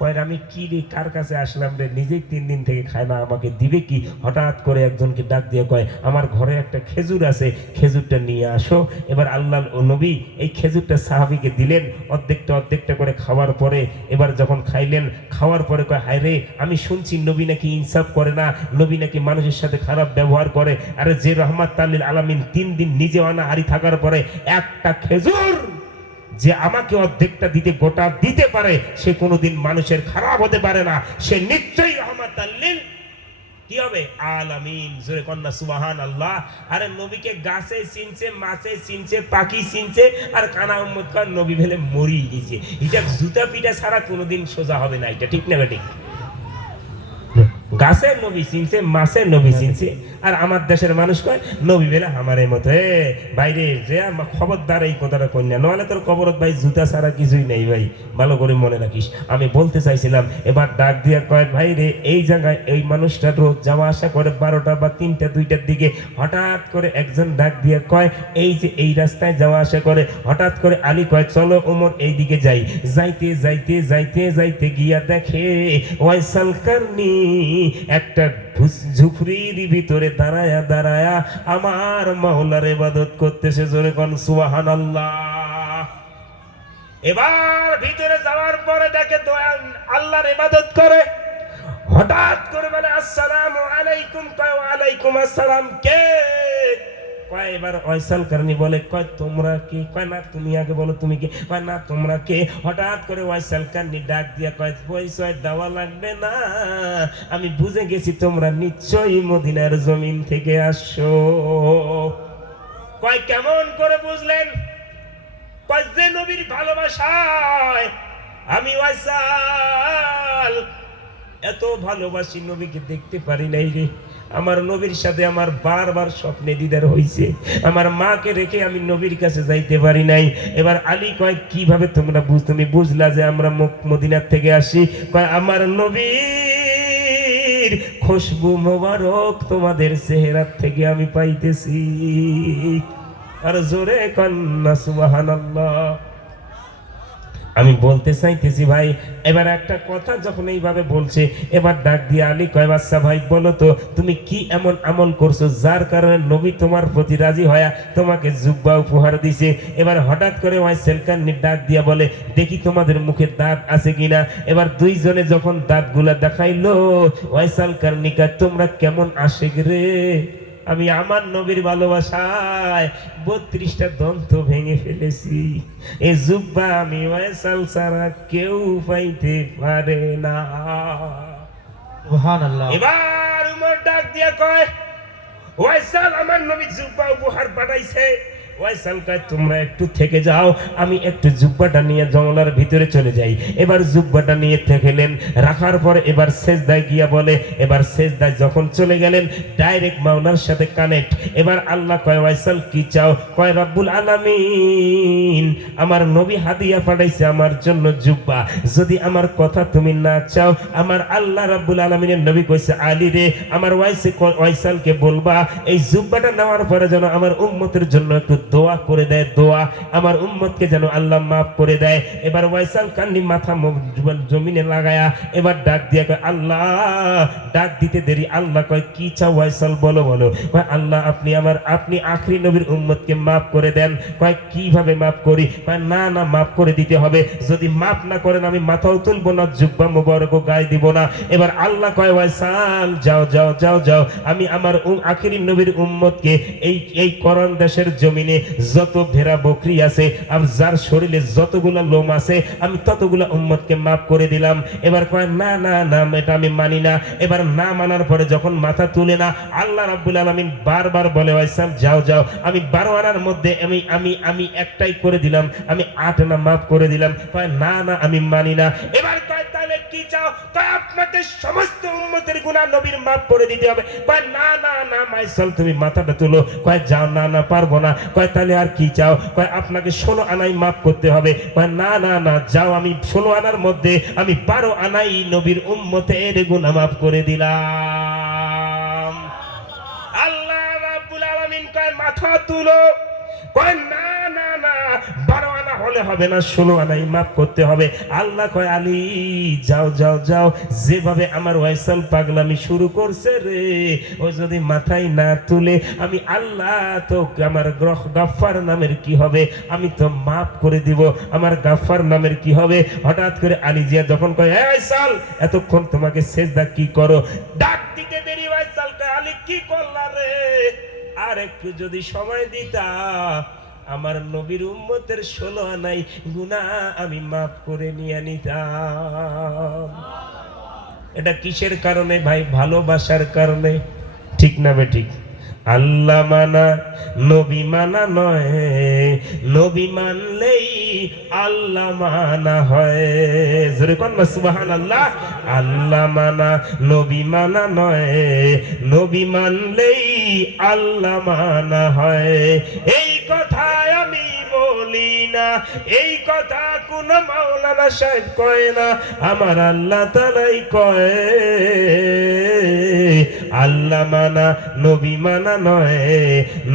কয় আমি কি রে কার কাছে আসলাম রে, নিজেই 3 দিন থেকে খায় না, আমাকে দিবে কি? হঠাৎ করে একজনকে ডাক দিয়ে কয় আমার ঘরে একটা খেজুর আছে, খেজুরটা নিয়ে আসো। এবার আল্লাহ নবী এই খেজুরটা সাহাবীকে দিলেন, অর্ধেকটা করে খাওয়ার পরে এবার যখন খাইলেন, খাওয়ার পরে কয় হায় রে, আমি শুনছি নবী নাকি ইনসাফ করে না, নবী নাকি মানুষের সাথে খারাপ ব্যবহার করে। আরে যে রহমাত লিল আলামিন 3 দিন নিজে অনাহারি থাকার পরে একটা খেজুর যে আমাকে অর্ধেকটা দিতে গোটা দিতে পারে, সে কোনোদিন মানুষের খারাপ হতে পারে না, সে নিশ্চয়ই রহমাতাল লিল কি হবে আলামিন। জোরে কন্যা সুবহানাল্লাহ। আরে নবীকে গাছে চিনছে, মাছে চিনছে, পাখি চিনছে, আর কানা উম্মত কার নবী ভেলে মরি গেছে। এটা জুতা পিটা ছাড়া কোনোদিন সোজা হবে না। এটা ঠিক না বেঠিক? গাছের নবী চিনছে, মাছের নবী চিনছে, আর আমার দেশের মানুষ কয় নবী বেলা আমার মতো বাইরে যে খবরদার এই কথাটা কই না, নইলে তোর কবরত ভাই জুতা ছাড়া কিছুই নেই ভাই, ভালো করে মনে রাখিস। আমি বলতে চাইছিলাম, এবার ডাক দিয়া কয় ভাই রে, এই জায়গায় এই মানুষটা রোজ যাওয়া আসা করে 12টা বা 3টা 2টার দিকে, হঠাৎ করে একজন ডাক দিয়া কয় এই যে এই রাস্তায় যাওয়া আসা করে, হঠাৎ করে আলী কয় চলো ওমর এই দিকে যাই। যাইতে যাইতে যাইতে যাইতে গিয়া দেখে ওয়াইসাল কারনি একটা ঝুপড়ির ভিতরে দাঁড়ায়া দাঁড়ায়া আমার মাওলার ইবাদত করতেছে। জোরে কোন সুবহানাল্লাহ। এবার ভিতরে যাওয়ার পরে দেখে দয়াল আল্লাহর ইবাদত করে, হঠাৎ করে বলে আসসালামু আলাইকুম। কয় ওয়ালাইকুম আসসালাম। কে? কয় এবার ওয়াইসাল কারনি বলে কয় তোমরা কে? কয় না তুমি আগে বলো তুমি কে? কয় না তোমরা কে? হঠাৎ করে ওয়াইসাল কারনি ডাক দিয়া কয় পয়সা দেওয়া লাগবে না, আমি বুঝে গেছি তোমরা নিশ্চয়ই মদিনার জমিন থেকে আসছো। কয় কেমন করে বুঝলেন? কয় যে নবীর ভালোবাসায় আমি ওয়াইসাল এত ভালোবাসি, নবীকে দেখতে পারি নাই রে। আমার নবীর সাথে আমার বারবার স্বপ্নে দিদার হইছে, আমার মাকে রেখে আমি নবীর কাছে যাইতে পারি নাই। এবার আলী কয় কিভাবে তুমি বুঝলা যে আমরা মদিনার থেকে আসি? কয় আমার নবীর খুশবু মোবারক তোমাদের চেহারার থেকে আমি পাইতেছি। আর জোরে কন্না সুবহানাল্লাহ। আমি বলতে চাইতেছি ভাই, এবার একটা কথা যখন এইভাবে বলছে, এবার ডাক দিয়ে আলী কয় বাচ্চা ভাই বলো তো তুমি কি এমন আমল করছো যার কারণে নবী তোমার প্রতি রাজি হয়া তোমাকে জুব্বা উপহার দিছে? এবার হঠাৎ করে ওয়াইসাল কারনি ডাক দিয়া বলে দেখি তোমাদের মুখে দাঁত আছে কিনা। এবার দুইজনে যখন দাঁতগুলা দেখাইলো, ওয়াইসাল কারনি কয় তোমরা কেমন আশেক রে, আমি আমার নবীর ভালোবাসায় 32টা দন্ত ভেঙে ফেলেছি। এই জুব্বা আমি ওয়াইসাল ছাড়া কেউ পাইতে পারে না। সুবহানাল্লাহ। এবার উমর ডাক দিয়া কয় ওয়াইসাল আমার নবী জুব্বা উপহার পাঠাইছে। ওয়াইসাল কয় তোমরা একটু থেকে যাও, আমি একটু জুব্বাটা নিয়ে জঙ্গলার ভিতরে চলে যাই। এবার জুব্বাটা নিয়ে থেকেলেন, রাখার পর এবার সেজদায় গিয়া বলে, এবার সেজদায় যখন চলে গেলেন ডাইরেক্ট মাওলার সাথে কানেক্ট। এবার আল্লাহ কয় ওয়াইসাল কি চাও? কয় রব্বুল আলামিন আমার নবী হাদিয়া পাঠাইছে আমার জন্য জুব্বা, যদি আমার কথা তুমি না চাও, আমার আল্লাহ রব্বুল আলামিনের নবী কইছে আলী রে আমার ওয়াইসালকে বলবা এই জুব্বাটা নেওয়ার পরে যেন আমার উম্মতের জন্য একটু দোয়া করে দেয়, দোয়া আমার উম্মতকে যেন আল্লাহ মাফ করে দেয়। এবার ওয়াইসাল কান্নি মাথা জমিনে লাগায়া এবার ডাক দিয়া কয় আল্লাহ, ডাক দিতে দেরি আল্লাহ কয় কি চাও ওয়াইসাল বলো বলো। কয় আল্লাহ আপনি আখরি নবীর উম্মতকে মাফ করে দেন। কয় কিভাবে মাফ করি? কয় না না মাফ করে দিতে হবে, যদি মাফ না করেন আমি মাথাও তুলবো না, জুব্বা মোবারকও গায়ে দিব না। এবার আল্লাহ কয় ওয়াইসাল যাও যাও যাও যাও, আমি আমার আখরি নবীর উম্মতকে এই করণ দেশের জমিনে যত ভেড়া বকরি আছে আর যার শরীরে যতগুলা লোম আছে আমি ততগুলা উম্মতকে মাফ করে দিলাম। এবার কয় না না না এটা আমি মানি না। এবার না মানার পরে যখন মাথা তুলে না, আল্লাহ রাব্বুল আলামিন বারবার বলে ওয়াইসাল যাও যাও, আমি 12 আনার মধ্যে আমি আমি আমি একটাই করে দিলাম, আমি 8 আনা মাফ করে দিলাম। কয় না না আমি মানি না। এবার কয় তাহলে কি চাও? কয় আপনাকে সমস্ত উম্মতের গুনাহ নবীর মাফ করে দিতে হবে। কয় না না না ওয়াইসাল তুমি মাথাটা তুলো। কয় যাও, না না পারবো না। কয় তাহলে আর কি চাও? কয় আপনাকে 16 আনাই মাফ করতে হবে। কয় না না না যাও, আমি 16 আনার মধ্যে আমি 12 আনাই নবীর উম্মতের গুনাহ মাফ করে দিলাম। আল্লাহ রাব্বুল আলামিন কয় মাথা তুলো। কয় না না না 12 আনা হলে হবে না, 16 আনাই মাফ করতে হবে। আল্লাহ কয় আলী যাও যাও যাও, যেভাবে আমার ওয়াইসাল পাগলামি শুরু করছে রে, ও যদি মাথায় না তুলে আমি আল্লাহ তো আমার গাফফার নামের কি হবে, আমি তো মাফ করে দিব, আমার গাফফার নামের কি হবে। হঠাৎ করে আলী জিয়া যখন কয় এই ওয়াইসাল এতক্ষণ তোমাকে সেজদা কি করো, ডাক দিতে দেরি ওয়াইসাল কয় আলী কি করলা রে, আর একটু যদি সময় দিতা আমার নবীর উম্মতের 16 আনাই গুনাহ আমি মাফ করে নিয়ে নিতাম। এটা কিসের কারণে ভাই? ভালোবাসার কারণে, ঠিক না বেঠিক? আল্লাহ মানা নবী মানা নয়, নবী মানলেই আল্লাহ মানা হয়। জোরে কোন না সুবহানাল্লাহ। আল্লাহ মানা নবী মানা নয়, নবী মানলেই আল্লাহ মানা হয়। এই কথায় আমি বলি না, এই কথা কোন মাওলানা সাহেব কয় না, আমার আল্লাহ তাআলাই কয় আল্লাহ মানা নবী মানা নয়,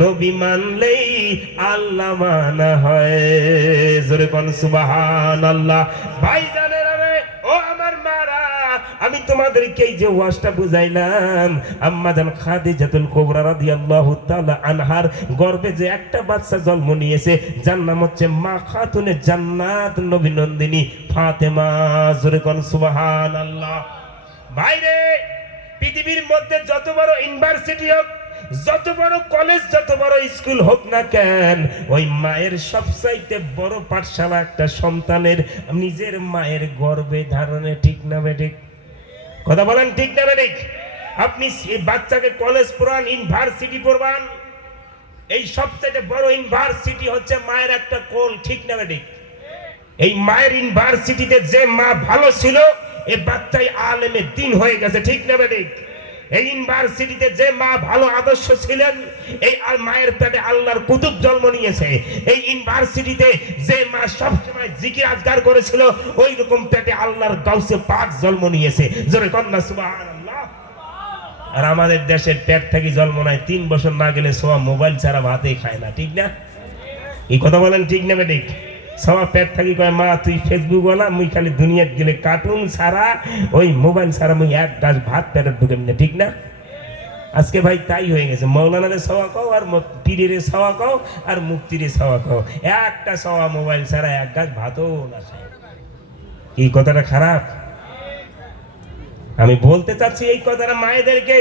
নবী মানলেই আল্লাহ মানা হয়। জোরে কোন সুবহানাল্লাহ। ভাইজানেরা রে, ও আমার মারা, আমি তোমাদেরকে এই যে ওয়াজটা বুঝাইলাম, আম্মা জান খাদিজাতুল কুবরা রাদিয়াল্লাহু তাআলা আনহার গর্ভে যে একটা বাচ্চা জন্ম নিয়েছে, যার নাম হচ্ছে মা খাতুনে জান্নাত নবী নন্দিনী ফাতেমা। জোরে কোন সুবহানাল্লাহ। ভাইরে, পৃথিবীর মধ্যে যত বড় ইউনিভার্সিটি হোক, যত বড় কলেজ, যত বড় স্কুল হোক না কেন, ওই মায়ের সবচাইতে বড় পাঠশালা একটা সন্তানের নিজের মায়ের গর্ভে ধারণে, ঠিক না বেঠিক? কথা বলেন ঠিক না বেঠিক? আপনি বাচ্চাকে কলেজ পড়ান, ইউনিভার্সিটি পড়ান, এই সবচাইতে বড় ইউনিভার্সিটি হচ্ছে মায়ের একটা কোল, ঠিক না বেঠিক? এই মায়ের ইউনিভার্সিটিতে যে মা ভালো ছিল, এই বাচ্চাই আলেমে দ্বীন হয়ে গেছে, ঠিক না বেঠিক? এই ইউনিভার্সিটিতে যে মা ভালো আদর্শ ছিলেন, এই মায়ের পেটে আল্লাহর কুতুব জন্ম নিয়েছে। এই ইউনিভার্সিটিতে যে মা সবসময় জিকির আজগার করেছিল, ওই রকম পেটে আল্লাহর গাউসে পাক জন্ম নিয়েছে। জোরে কন্যা সুবহানাল্লাহ। আর আমাদের দেশের পেট থেকে জন্ম নাই, 3 বছর না গেলে সোয়া মোবাইল ছাড়া ভাতেই খায় না, ঠিক না? এই কথা বলেন ঠিক না বেঠিক? সবার পেট থাকি কয় মা তুই ফেসবুক ওলা, মুই খালি দুনিয়াত গেলে কার্টুন ছাড়া, ওই মোবাইল ছাড়া মুই এক গাছ ভাত পেটে ঢুকে না, ঠিক না? আজকে ভাই তাই হয়ে গেছে, মৌলানারে সওয়া কও আর পীরের সওয়া কও আর মুক্তিরে সওয়া কও, একটা সওয়া মোবাইল ছাড়া এক গাছ ভাতও না খায়। এই কথাটা খারাপ? আমি বলতে চাচ্ছি এই কথাটা মায়েদেরকে।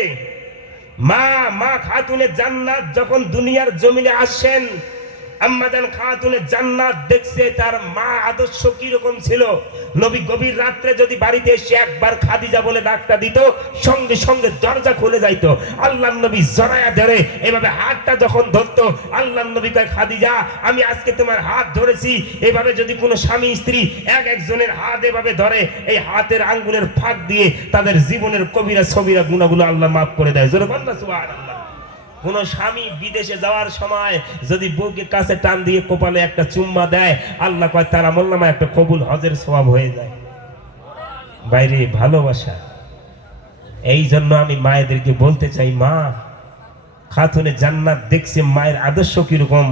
মা খাতুনে জান্নাত যখন দুনিয়ার জমিনে আসেন, আম্মা জান খাতুনে জান্নাত দেখছে তার মা আদর্শ কি রকম ছিল। নবী গভীর রাত্রে যদি বাড়িতে এসে একবার খাদিজা বলে ডাকটা দিত, সঙ্গে সঙ্গে দরজা খুলে যাইত। আল্লাহর নবী জড়ায়া ধরে এভাবে হাতটা যখন ধরতো, আল্লাহর নবী কয় খাদিজা আমি আজকে তোমার হাত ধরেছি। এভাবে যদি কোনো স্বামী স্ত্রী একজনের হাত এভাবে ধরে, এই হাতের আঙ্গুলের ফাঁক দিয়ে তাদের জীবনের কবিরা সবিরা গুনাহগুলো আল্লাহ মাফ করে দেয়। জোরে বল না সুবহানাল্লাহ। কোন স্বামী বিদেশে যাওয়ার সময় যদি বউকে কাছে টান দিয়ে কপালে একটা চুম্মা দেয়, আল্লাহ কয় তার আমলনামা একটা কবুল হজের সওয়াব হয়ে যায়। বাইরে ভালোবাসা। এই জন্য আমি মায়েদেরকে বলতে চাই, মা খাতুনে জান্নাত দেখছে মায়ের আদর্শ কিরকম।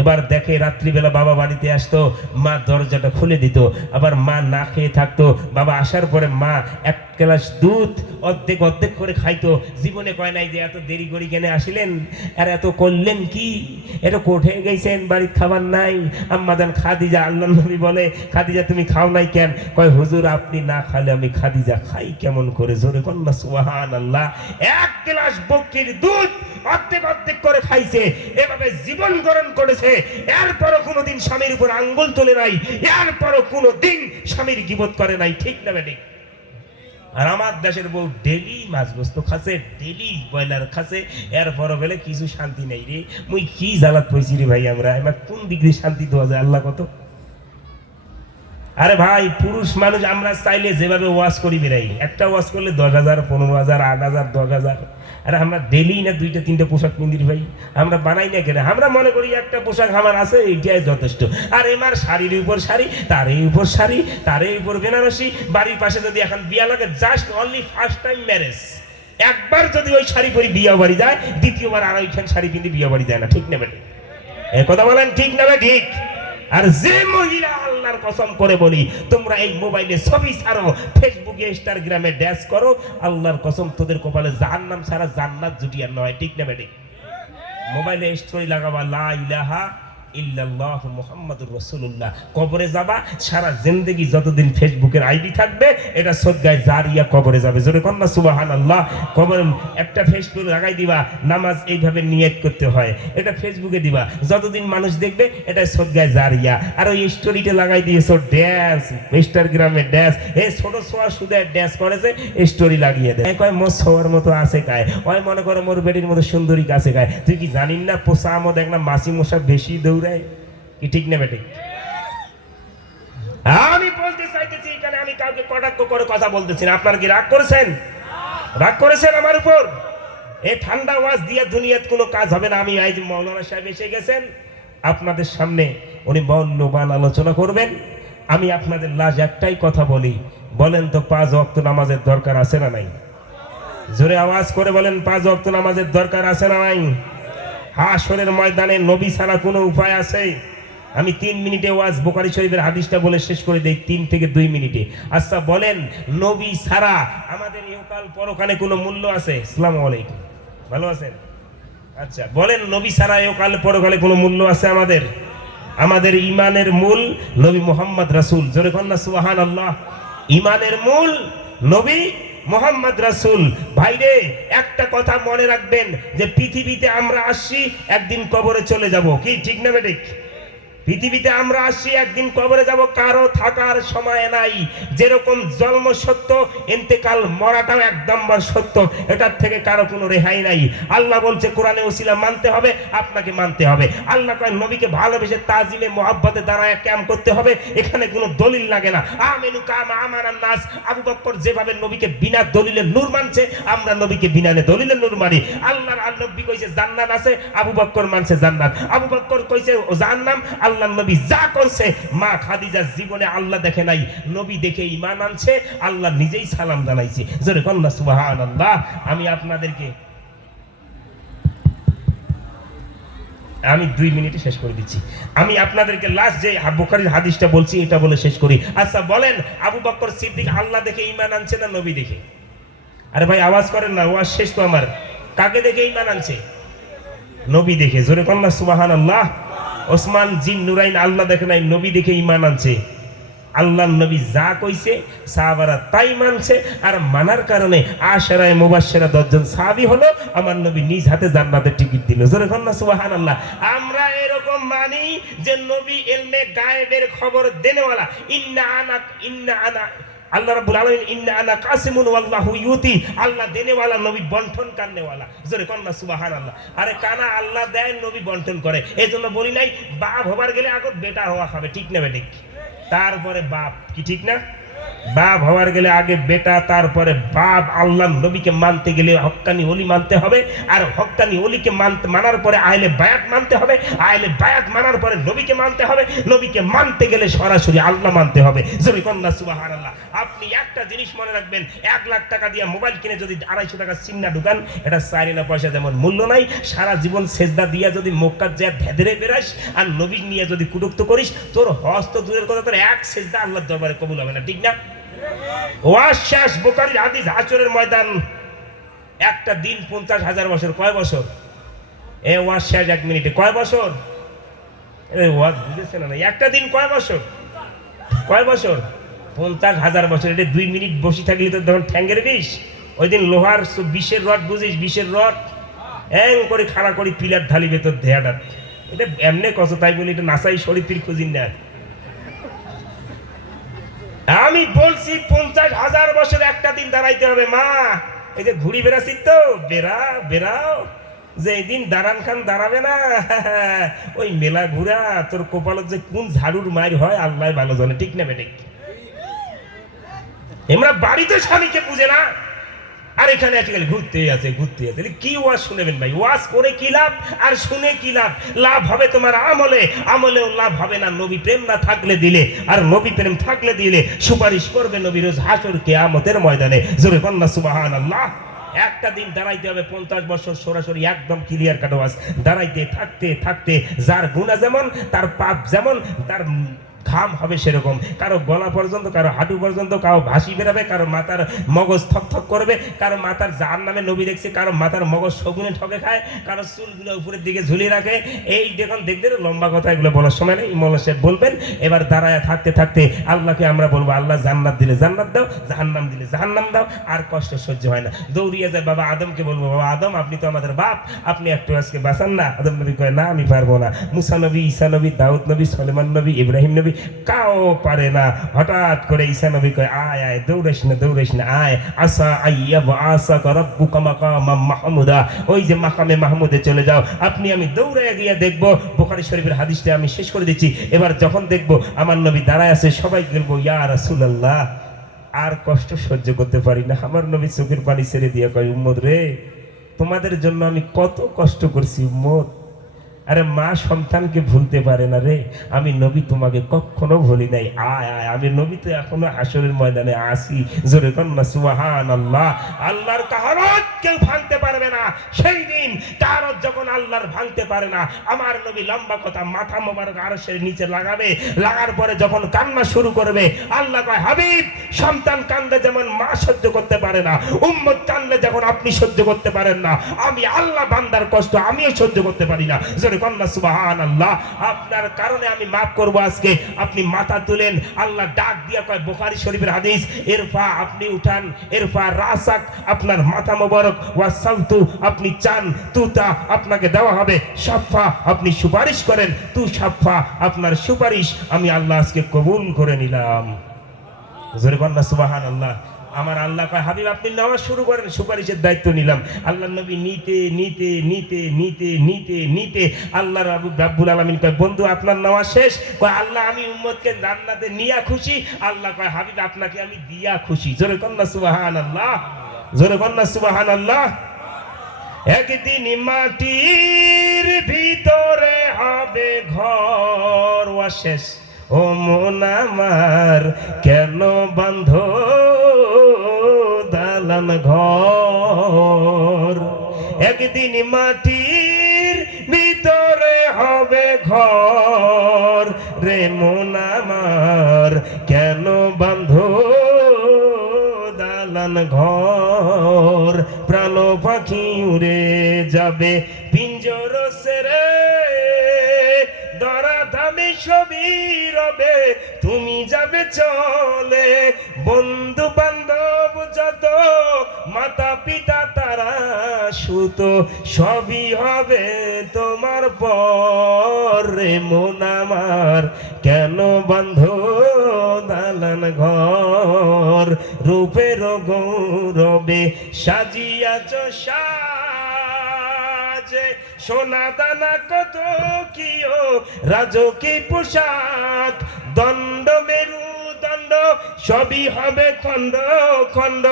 এবার দেখে রাত্রিবেলা বাবা বাড়িতে আসতো, মা দরজাটা খুলে দিত, আবার মা না খেয়ে থাকতো, বাবা আসার পরে মা এক গ্লাস দুধ অর্ধেক অর্ধেক করে খাইতো। জীবনে কয় নাই যে এত দেরি করে কেন আসিলেন, আর এত করলেন কি, এত কোঠে গেছেন, বাড়ির খাবার নাই। আম্মা জান খাদিজা, আল্লাহর নবী বলে খাদিজা তুমি খাও নাই কেন? কয় হুজুর আপনি না খালে আমি খাদিজা খাই কেমন করে? জোরে কন্যা সুবহানাল্লাহ। এক গ্লাস বকরির দুধ অর্ধেক অর্ধেক করে খাইছে, এভাবে জীবন গ্রহণ করেছে। এরপরও কোনোদিন স্বামীর উপর আঙ্গুল তোলে নাই, এরপরও কোনোদিন স্বামীর গীবত করে নাই, ঠিক না বেঠিক? আর আমার দেশের বউ ডেলি মাছ গোস্ত খাচ্ছে, ডেলি ব্রয়লার খাচ্ছে, এরপরও বলে কিছু শান্তি নেই রে। মুই কি জ্বালাত পড়ছি রে ভাই, আমরা এবার কোন দিক দিয়ে শান্তি দেওয়া যায় আল্লাহ কত। আরে ভাই পুরুষ মানুষ আমরা চাইলে যেভাবে ওয়াশ করি বেড়াই, একটা ওয়াশ করলে 10,000, 15,000, 8,000, 10,000। আরে আমরা ডেলি না 2-3টা পোশাক কিনি ভাই, আমরা বানাই না কেন? আমরা মনে করি একটা পোশাক আমার আছে এইটাই যথেষ্ট। আর এমার শাড়ির উপর শাড়ি, তারই উপর শাড়ি, তারই উপর বেনারসি। বাড়ির পাশে যদি এখন বিয়া লাগে, just only first time marriage, একবার যদি ওই শাড়ি পরি বিয়া বাড়ি যায়, দ্বিতীয়বার আর ওইখান শাড়ি কিনতে বিয়া বাড়ি যায় না, ঠিক না বেটে? এ কথা বলেন ঠিক না ঠিক? আর যে মহিলা আল্লাহর কসম করে বলি তোমরা এই মোবাইলে ছবি ছাড়ো, ফেসবুকে ইনস্টাগ্রামে ড্যান্স করো, আল্লাহর কসম তোদের কপালে জাহান্নাম ছাড়া জান্নাত জুটিয়ে নয়। ঠিক না বেঠিক? মোবাইলে স্টোরি লাগাবা লা ইলাহা ইল্লাল্লাহ মুহাম্মাদুর রাসূলুল্লাহ, কবরে যাবা, সারা জিন্দেগি যতদিন ফেসবুকের আইডি থাকবে এটা সদগায়ে জারিয়া কবরে যাবে। জোরে কন্না সুবহানাল্লাহ। কবরে একটা ফেসবুক লাগাই দিবা, নামাজ এইভাবে নিয়ত করতে হয়, এটা ফেসবুকে দিবা, যতদিন মানুষ দেখবে এটা সদগায়ে জারিয়া। আর ওই স্টোরিতে লাগাই দিয়েছো ড্যান্স, ইনস্টাগ্রামে ড্যান্স, এই ছোট ছোয়া সুদে ড্যান্স করেছে, স্টোরি লাগিয়ে দেয়, কয় মোর ছোয়ার মতো আছে গায়, ওই মনে করে মোর বেটির মতো সুন্দরী কাছে গায়। তুই কি জানিস না পোষা আমদ এক না মাসি মশা বেশি দৌড়ায়? কি ঠিক না বেটি? আমি বলতে চাইতেছি এখানে আমি কাউকে কটাক্ষ করে কথা বলতেছি না। আপনারা কি রাগ করেছেন? রাগ করেছেন আমার উপর? এই ঠান্ডা ওয়াজ দিয়ে দুনিয়াতে কোনো কাজ হবে না। আমি আজ মাওলানা সাহেব এসে গেছেন আপনাদের সামনে, উনি মূল্যবান আলোচনা করবেন। আমি আপনাদের লাজ একটাই কথা বলি, বলেন তো 5 ওয়াক্ত নামাজের দরকার আছে না নাই? জোরে আওয়াজ করে বলেন 5 ওয়াক্ত নামাজের দরকার আছে না নাই? হাশরের ময়দানে নবী ছাড়া কোনো উপায় আছে? আমি 3 মিনিটে ওয়াজ বুখারী শরীফের হাদিসটা বলে শেষ করে দেই, 3 থেকে 2 মিনিটে। আচ্ছা বলেন, নবী ছাড়া আমাদের ইহকাল পরকালে কোনো মূল্য আছে? আসসালামু আলাইকুম, ভালো আছেন? আচ্ছা বলেন, নবী ছাড়া ইহকাল পরকালে কোনো মূল্য আছে আমাদের? আমাদের ইমানের মূল নবী মুহাম্মদ রাসূল। জোরে কন্না সুবহানাল্লাহ। ইমানের মূল নবী মুহাম্মদ রাসূল। ভাইরে একটা কথা মনে রাখবেন যে পৃথিবীতে আমরা আসছি, একদিন কবরে চলে যাব। কি ঠিক না বেঠিক? পৃথিবীতে আমরা আসছি, একদিন কবরে যাব, কারো থাকার সময় নাই। যেরকম জন্ম সত্য, ইন্তেকাল মরাটাও একদম সত্য, এটার থেকে কারো কোনো রেহাই নাই। আল্লাহ বলছে কোরআনে ওসিলা মানতে হবে, আপনাকে মানতে হবে। আল্লাহ কয় নবীকে ভালোবেসে তাজিমে মুহাব্বতে দাঁড়ায় ক্যাম্প করতে হবে, এখানে কোনো দলিল লাগে না। আমিনু কামা আমানান নাস। আবু বকর যেভাবে নবীকে বিনা দলিলে নূর মানছে, আমরা নবীকে বিনা দলিলে নূর মানি। আল্লাহর নবী কইছে জান্নাত আছে, আবু বকর মানছে জান্নাত। আবু বকর কইছে জাহান্নাম, আল্লাহ নবী যা করছে, মা খাদিজা জীবনে আল্লাহ দেখে নাই, নবী দেখে ঈমান আনছে, আল্লাহ নিজেই সালাম জানাইছে। জোরে কন্না সুবহানাল্লাহ। আমি আপনাদেরকে 2 মিনিটে শেষ করে দিচ্ছি। আমি আপনাদেরকে লাস্ট যে বুখারীর হাদিসটা বলছি এটা বলে শেষ করি। আচ্ছা বলেন, আবু বকর সিদ্দিক আল্লাহ দেখে ঈমান আনছে না নবী দেখে? আরে ভাই আওয়াজ করেন না, ওয়াজ শেষ তো আমার। কাকে দেখে ঈমান আনছে? নবী দেখে। জোরে কন্না সুবহানাল্লাহ। ওসমান জিন নুরাইন আল্লাহ দেখে নাই, নবী দেখে ঈমান আনছে। আল্লাহ নবী যা কইছে সাহাবারা তাই মানছে, আর মানার কারণে আশারায়ে মুবাশশিরা 10 জন সাহাবী হলো, আমার নবী নিজ হাতে জান্নাতের টিকিট দিল। জোরে কন্না সুবহানাল্লাহ। আমরা এরকম মানি যে নবী ইলমে গায়েবের খবর দেনেওয়ালা। ইন্না আনা আল্লাহ রাব্বুল আলামিন ইন্না আনা কাসিমুন ওয়াল্লাহু ইউতি। আল্লাহ দেনেওয়ালা, নবী বন্টন কান্নেওয়ালা। জোরে কন্না সুবহানাল্লাহ। আরে কানা আল্লাহ দেয়, নবী বন্টন করে। এজন্য বলি নাই বাপ হবার গেলে আগত বেটা হওয়া খাবে, ঠিক না বেঠিক? তারপরে বাপ, কি ঠিক না? বাপ হওয়ার গেলে আগে বেটা, তারপরে বাপ। আল্লাহ নবীকে মানতে গেলে হক্কানি ওলি মানতে হবে, আর হক্কানি ওলিকে মানার পরে আহলে বায়াত মানতে হবে, আহলে বায়াত মানার পরে নবীকে মানতে হবে, নবীকে মানতে গেলে সরাসরি আল্লাহ মানতে হবে। জোরে কন্না সুবহানাল্লাহ। আপনি একটা জিনিস মনে রাখবেন, 1 লাখ টাকা দিয়ে মোবাইল কিনে যদি 250 টাকা সিম না ঢুকান, এটা 4 আনা পয়সা যেমন মূল্য নাই। সারা জীবন সেজদা দিয়া যদি মক্কা যায় ভেদরে বেরাস, আর নবী নিয়ে যদি কুটুক্ত করিস, তোর হস্ত দূরের কথা, তোর এক সেজদা আল্লাহর দরবারে কবুল হবে না, ঠিক না? ওয়াজ শেষ, বুখারীর হাদিস, হাশরের ময়দান। একটা দিন 50,000 বছর। কয় বছর? এ ওয়াজ শেষ 1 মিনিটে। কয় বছর? ওয়াজ বুঝেছেন না? একটা দিন কয় বছর? কয় বছর? 50,000 বছর। এটা 2 মিনিট বসে থাকলে তো তখন ঠ্যাঙ্গের বিষ। ওই দিন লোহার 20-এর রড বুঝিস, 20-এর রড এং করে খাড়া করে পিলার ঢালিবে তোর দেহাটা। এটা এমনি কত, তাই বলি এটা নাসাই শরীফের খুঁজিন না। আমি বলছি 50,000 বছর একটা দিন দাঁড়াইতে হবে। মা এই যে ঘুরি বেড়াচ্ছি তো, বেড়াও যে এই দিন দাঁড়ান খান দাঁড়াবে না, ওই মেলা ঘুরা তোর কপালত যে কোন ঝাড়ুর মায়ের হয় আল্লাহ ভালো জানে, ঠিক না বেঠিক? আমরা বাড়িতে স্বামীকে বুঝে না, আর এখানে আজকাল ঘুরতে আছে। কি ওয়াজ শুনেবেন ভাই? ওয়াজ করে কি লাভ, আর শুনে কি লাভ? লাভ হবে তোমার আমলেও লাভ হবে না নবী প্রেম না থাকলে দিলে, আর নবী প্রেম থাকলে দিলে সুপারিশ করবে নবী রোজ হাসর কিয়ামতের ময়দানে। জোরে কন্না সুবহানাল্লাহ। একটা দিন দাঁড়াইতে হবে 50 বছর সরাসরি একদম ক্লিয়ার কাট ওয়াজ। দাঁড়াইতে থাকতে থাকতে যার গুনাহ যেমন তার পাপ যেমন তার ঘাম হবে সেরকম, কারো গলা পর্যন্ত, কারো হাঁটু পর্যন্ত, কারো ভাসি বেরাবে, কারো মাথার মগজ থক থক করবে, কারো মাথার জাহান নামে নবী দেখছে, কারো মাথার মগজ শগুনে ঠকে খায়, কারো চুলগুলো উপরের দিকে ঝুলিয়ে রাখে। এই দেখুন দেখতে লম্বা কথা, এগুলো বলার সময় নেই, মৌলানা সাহেব বলবেন। এবার দাঁড়ায় থাকতে থাকতে আল্লাহকে আমরা বলবো, আল্লাহ জান্নাত দিলে জান্নাত দাও, জাহান্নাম দিলে জাহান্নাম দাও। আর কষ্ট সহ্য হয় না, দৌড়িয়ে যায় বাবা আদমকে বলবো, বাবা আদম আপনি তো আমাদের বাপ, আপনি একটু আজকে বাঁচান না। আদম নবী কয় না আমি পারবো না। মুসা নবী, ঈসা নবী, দাউদ নবী, সুলাইমান নবী, ইব্রাহিম নবী কাও পারে না। হঠাৎ করে ঈসা নবী কয় আয় আয়, দৌড়াইস না দৌড়াইস না, আয় আসা আইয়াব আসা রাব্বুকা মাকামাম মাহমুদা, ওই যে মাকামে মাহমুদে চলে যাও। আপনি আমি দৌড়ে গিয়ে দেখবো, বুখারী শরীফের হাদিসটা আমি শেষ করে দিচ্ছি। এবার যখন দেখবো আমার নবী দাঁড়ায় আছে, সবাই বলবো ইয়া রাসূলুল্লাহ আর কষ্ট সহ্য করতে পারি না। আমার নবী চোখের পানি ছেড়ে দিয়ে কয় উম্মত রে, তোমাদের জন্য আমি কত কষ্ট করছি উম্মত। আরে মা সন্তানকে ভুলতে পারে না রে, আমি নবী তোমাকে কখনো ভুলি নাই। আয় আয়, আমি নবী তো এখনো হাসরের ময়দানে আসি। জোরে কন্যা সুবহানাল্লাহ। আল্লাহর কাহারত কেউ ভাঙতে পারবে না। সেই দিন কাহারত যখন আল্লাহর ভাঙতে পারে না, আমার নবী লম্বা কথা মাথা মোবারক আরশের নিচে লাগাবে, লাগার পরে যখন কান্না শুরু করবে, আল্লাহ কয় হাবিব সন্তান কান্দে যেমন মা সহ্য করতে পারে না, উম্মত কান্দে যখন আপনি সহ্য করতে পারেন না, আমি আল্লাহ বান্দার কষ্ট আমিও সহ্য করতে পারি না। কন্যা সুবহানাল্লাহ। আপনার কারণে আমি মাফ করব আজকে। আপনি মাথা তুলেন, আল্লাহ ডাক দিয়া কয় বুখারী শরীফের হাদিস, ইরফা আপনি উঠান, ইরফা রাসাক আপনার মাথা মোবারক, ওয়াসালতু আপনি চান, তুতা আপনাকে দেওয়া হবে, শাফা আপনি সুপারিশ করেন, তু শাফা আপনার সুপারিশ আমি আল্লাহ আজকে কবুল করে নিলাম। জোরে কন্যা সুবহানাল্লাহ। আমার আল্লাহ কয় হাবিব আপনি নেওয়া শুরু করেন, সুপারিশের দায়িত্ব নিলাম। আল্লাহ নবী নিতে নিতে নিতে নিতে নিতে নিতে আল্লাহ রাব্বুল আলামিন কয় বন্ধু আপনার নেওয়া শেষ। কয় আল্লাহ আমি উম্মতকে জান্নাতে নিয়া খুশি। আল্লাহ কয় হাবিব আপনাকে আমি দিয়া খুশি। জোরে কন্যা সুবহানাল্লাহ, জোরে কন্যা সুবহানাল্লাহ। একদিন মাটির ভিতরে হবে ঘর, ওয়া শেষ। ও মন আমার কেন বান্ধ দালান ঘর, একদিন মাটির ভিতরে হবে ঘর, রে মন আমার কেন বান্ধ দালান ঘর, প্রাণ পাখি উড়ে যাবে পিঞ্জর সেরে, ধরা ধামে সবই রবে তুমি যাবে চলে, বন্ধু বান্ধব যত মাতা পিতা তারা সুত সবই হবে তোমার পর, রে মন আমার কেন বন্ধ দালান ঘর, রূপের গৌরবে সাজিয়াছ সাজে, সোনা দানা কত কিও রাজকী পোশাক, দণ্ড মেরু দণ্ড সবই হবে খণ্ড খণ্ড,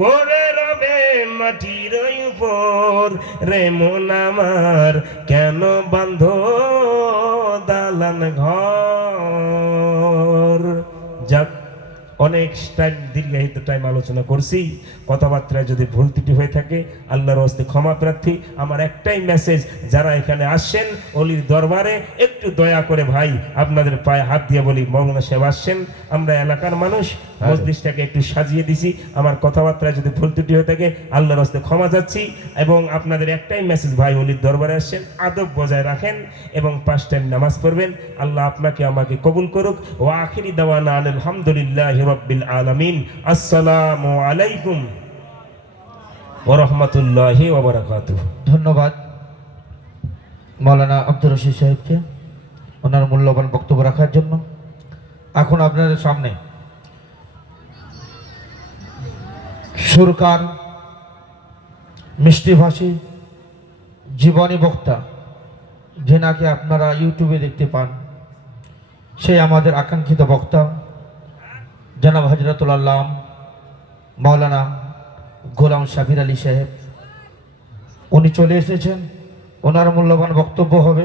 পড়ে রবে মাটির উপর, রে মন আমার কেন বান্ধ দালান ঘর। যাক অনেক টাইম দীর্ঘায়িত টাইম আলোচনা করছি, কথাবার্তায় যদি ভুল ত্রুটি হয়ে থাকে আল্লাহর হস্তে ক্ষমা প্রার্থী। আমার একটাই মেসেজ, যারা এখানে আসছেন অলির দরবারে একটু দয়া করে ভাই আপনাদের পায়ে হাত দিয়ে বলি, মৌলানা সাহেব আসছেন, আমরা এলাকার মানুষ, মজলিসটাকে একটু সাজিয়ে দিছি, আমার কথাবার্তায় যদি ভুল ত্রুটি হয়ে থাকে আল্লাহর হস্তে ক্ষমা যাচ্ছি। এবং আপনাদের একটাই মেসেজ, ভাই অলির দরবারে আসছেন আদব বজায় রাখেন এবং 5 টাইম নামাজ পড়বেন। আল্লাহ আপনাকে আমাকে কবুল করুক। ওয়া আখিরি দাওয়ানা আলহামদুলিল্লাহি রাব্বিল আলামিন। আসসালামু আলাইকুম ওয়া রাহমাতুল্লাহি ওয়া বারাকাতুহু। ধন্যবাদ মাওলানা আব্দুর রশিদ সাহেবকে ওনার মূল্যবান বক্তব্য রাখার জন্য। এখন আপনাদের সামনে সুরকার, মিষ্টিভাষী, জীবনী বক্তা, যে নাকি আপনারা ইউটিউবে দেখতে পান, সেই আমাদের আকাঙ্ক্ষিত বক্তা জনাব হযরতুল আল্লাম মাওলানা গোলাম সাবির আলী সাহেব, উনি চলে এসেছেন, ওনার মূল্যবান বক্তব্য হবে।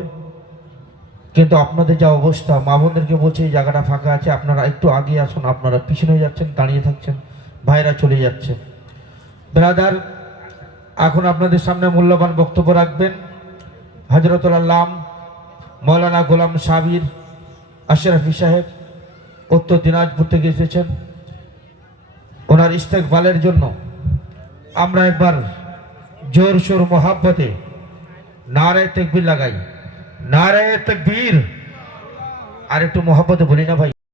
কিন্তু আপনাদের যা অবস্থা, মা বোনদেরকে বলছে এই জায়গাটা ফাঁকা আছে, আপনারা একটু আগে আসুন, আপনারা পিছনে যাচ্ছেন, দাঁড়িয়ে থাকছেন, ভাইরা চলে যাচ্ছে। ব্রাদার এখন আপনাদের সামনে মূল্যবান বক্তব্য রাখবেন হযরতুল আল্লাম মৌলানা গোলাম সাবির আশরাফি সাহেব, উত্তর দিনাজপুর থেকে এসেছেন। ওনার ইস্তেকবালের জন্য আমরা একবার জোর সোর মোহাব্বতে নারায়ে তাকবীর লাগাই। নারায়ে তাকবীর। আর একটু মোহাব্বতে বলি না ভাই?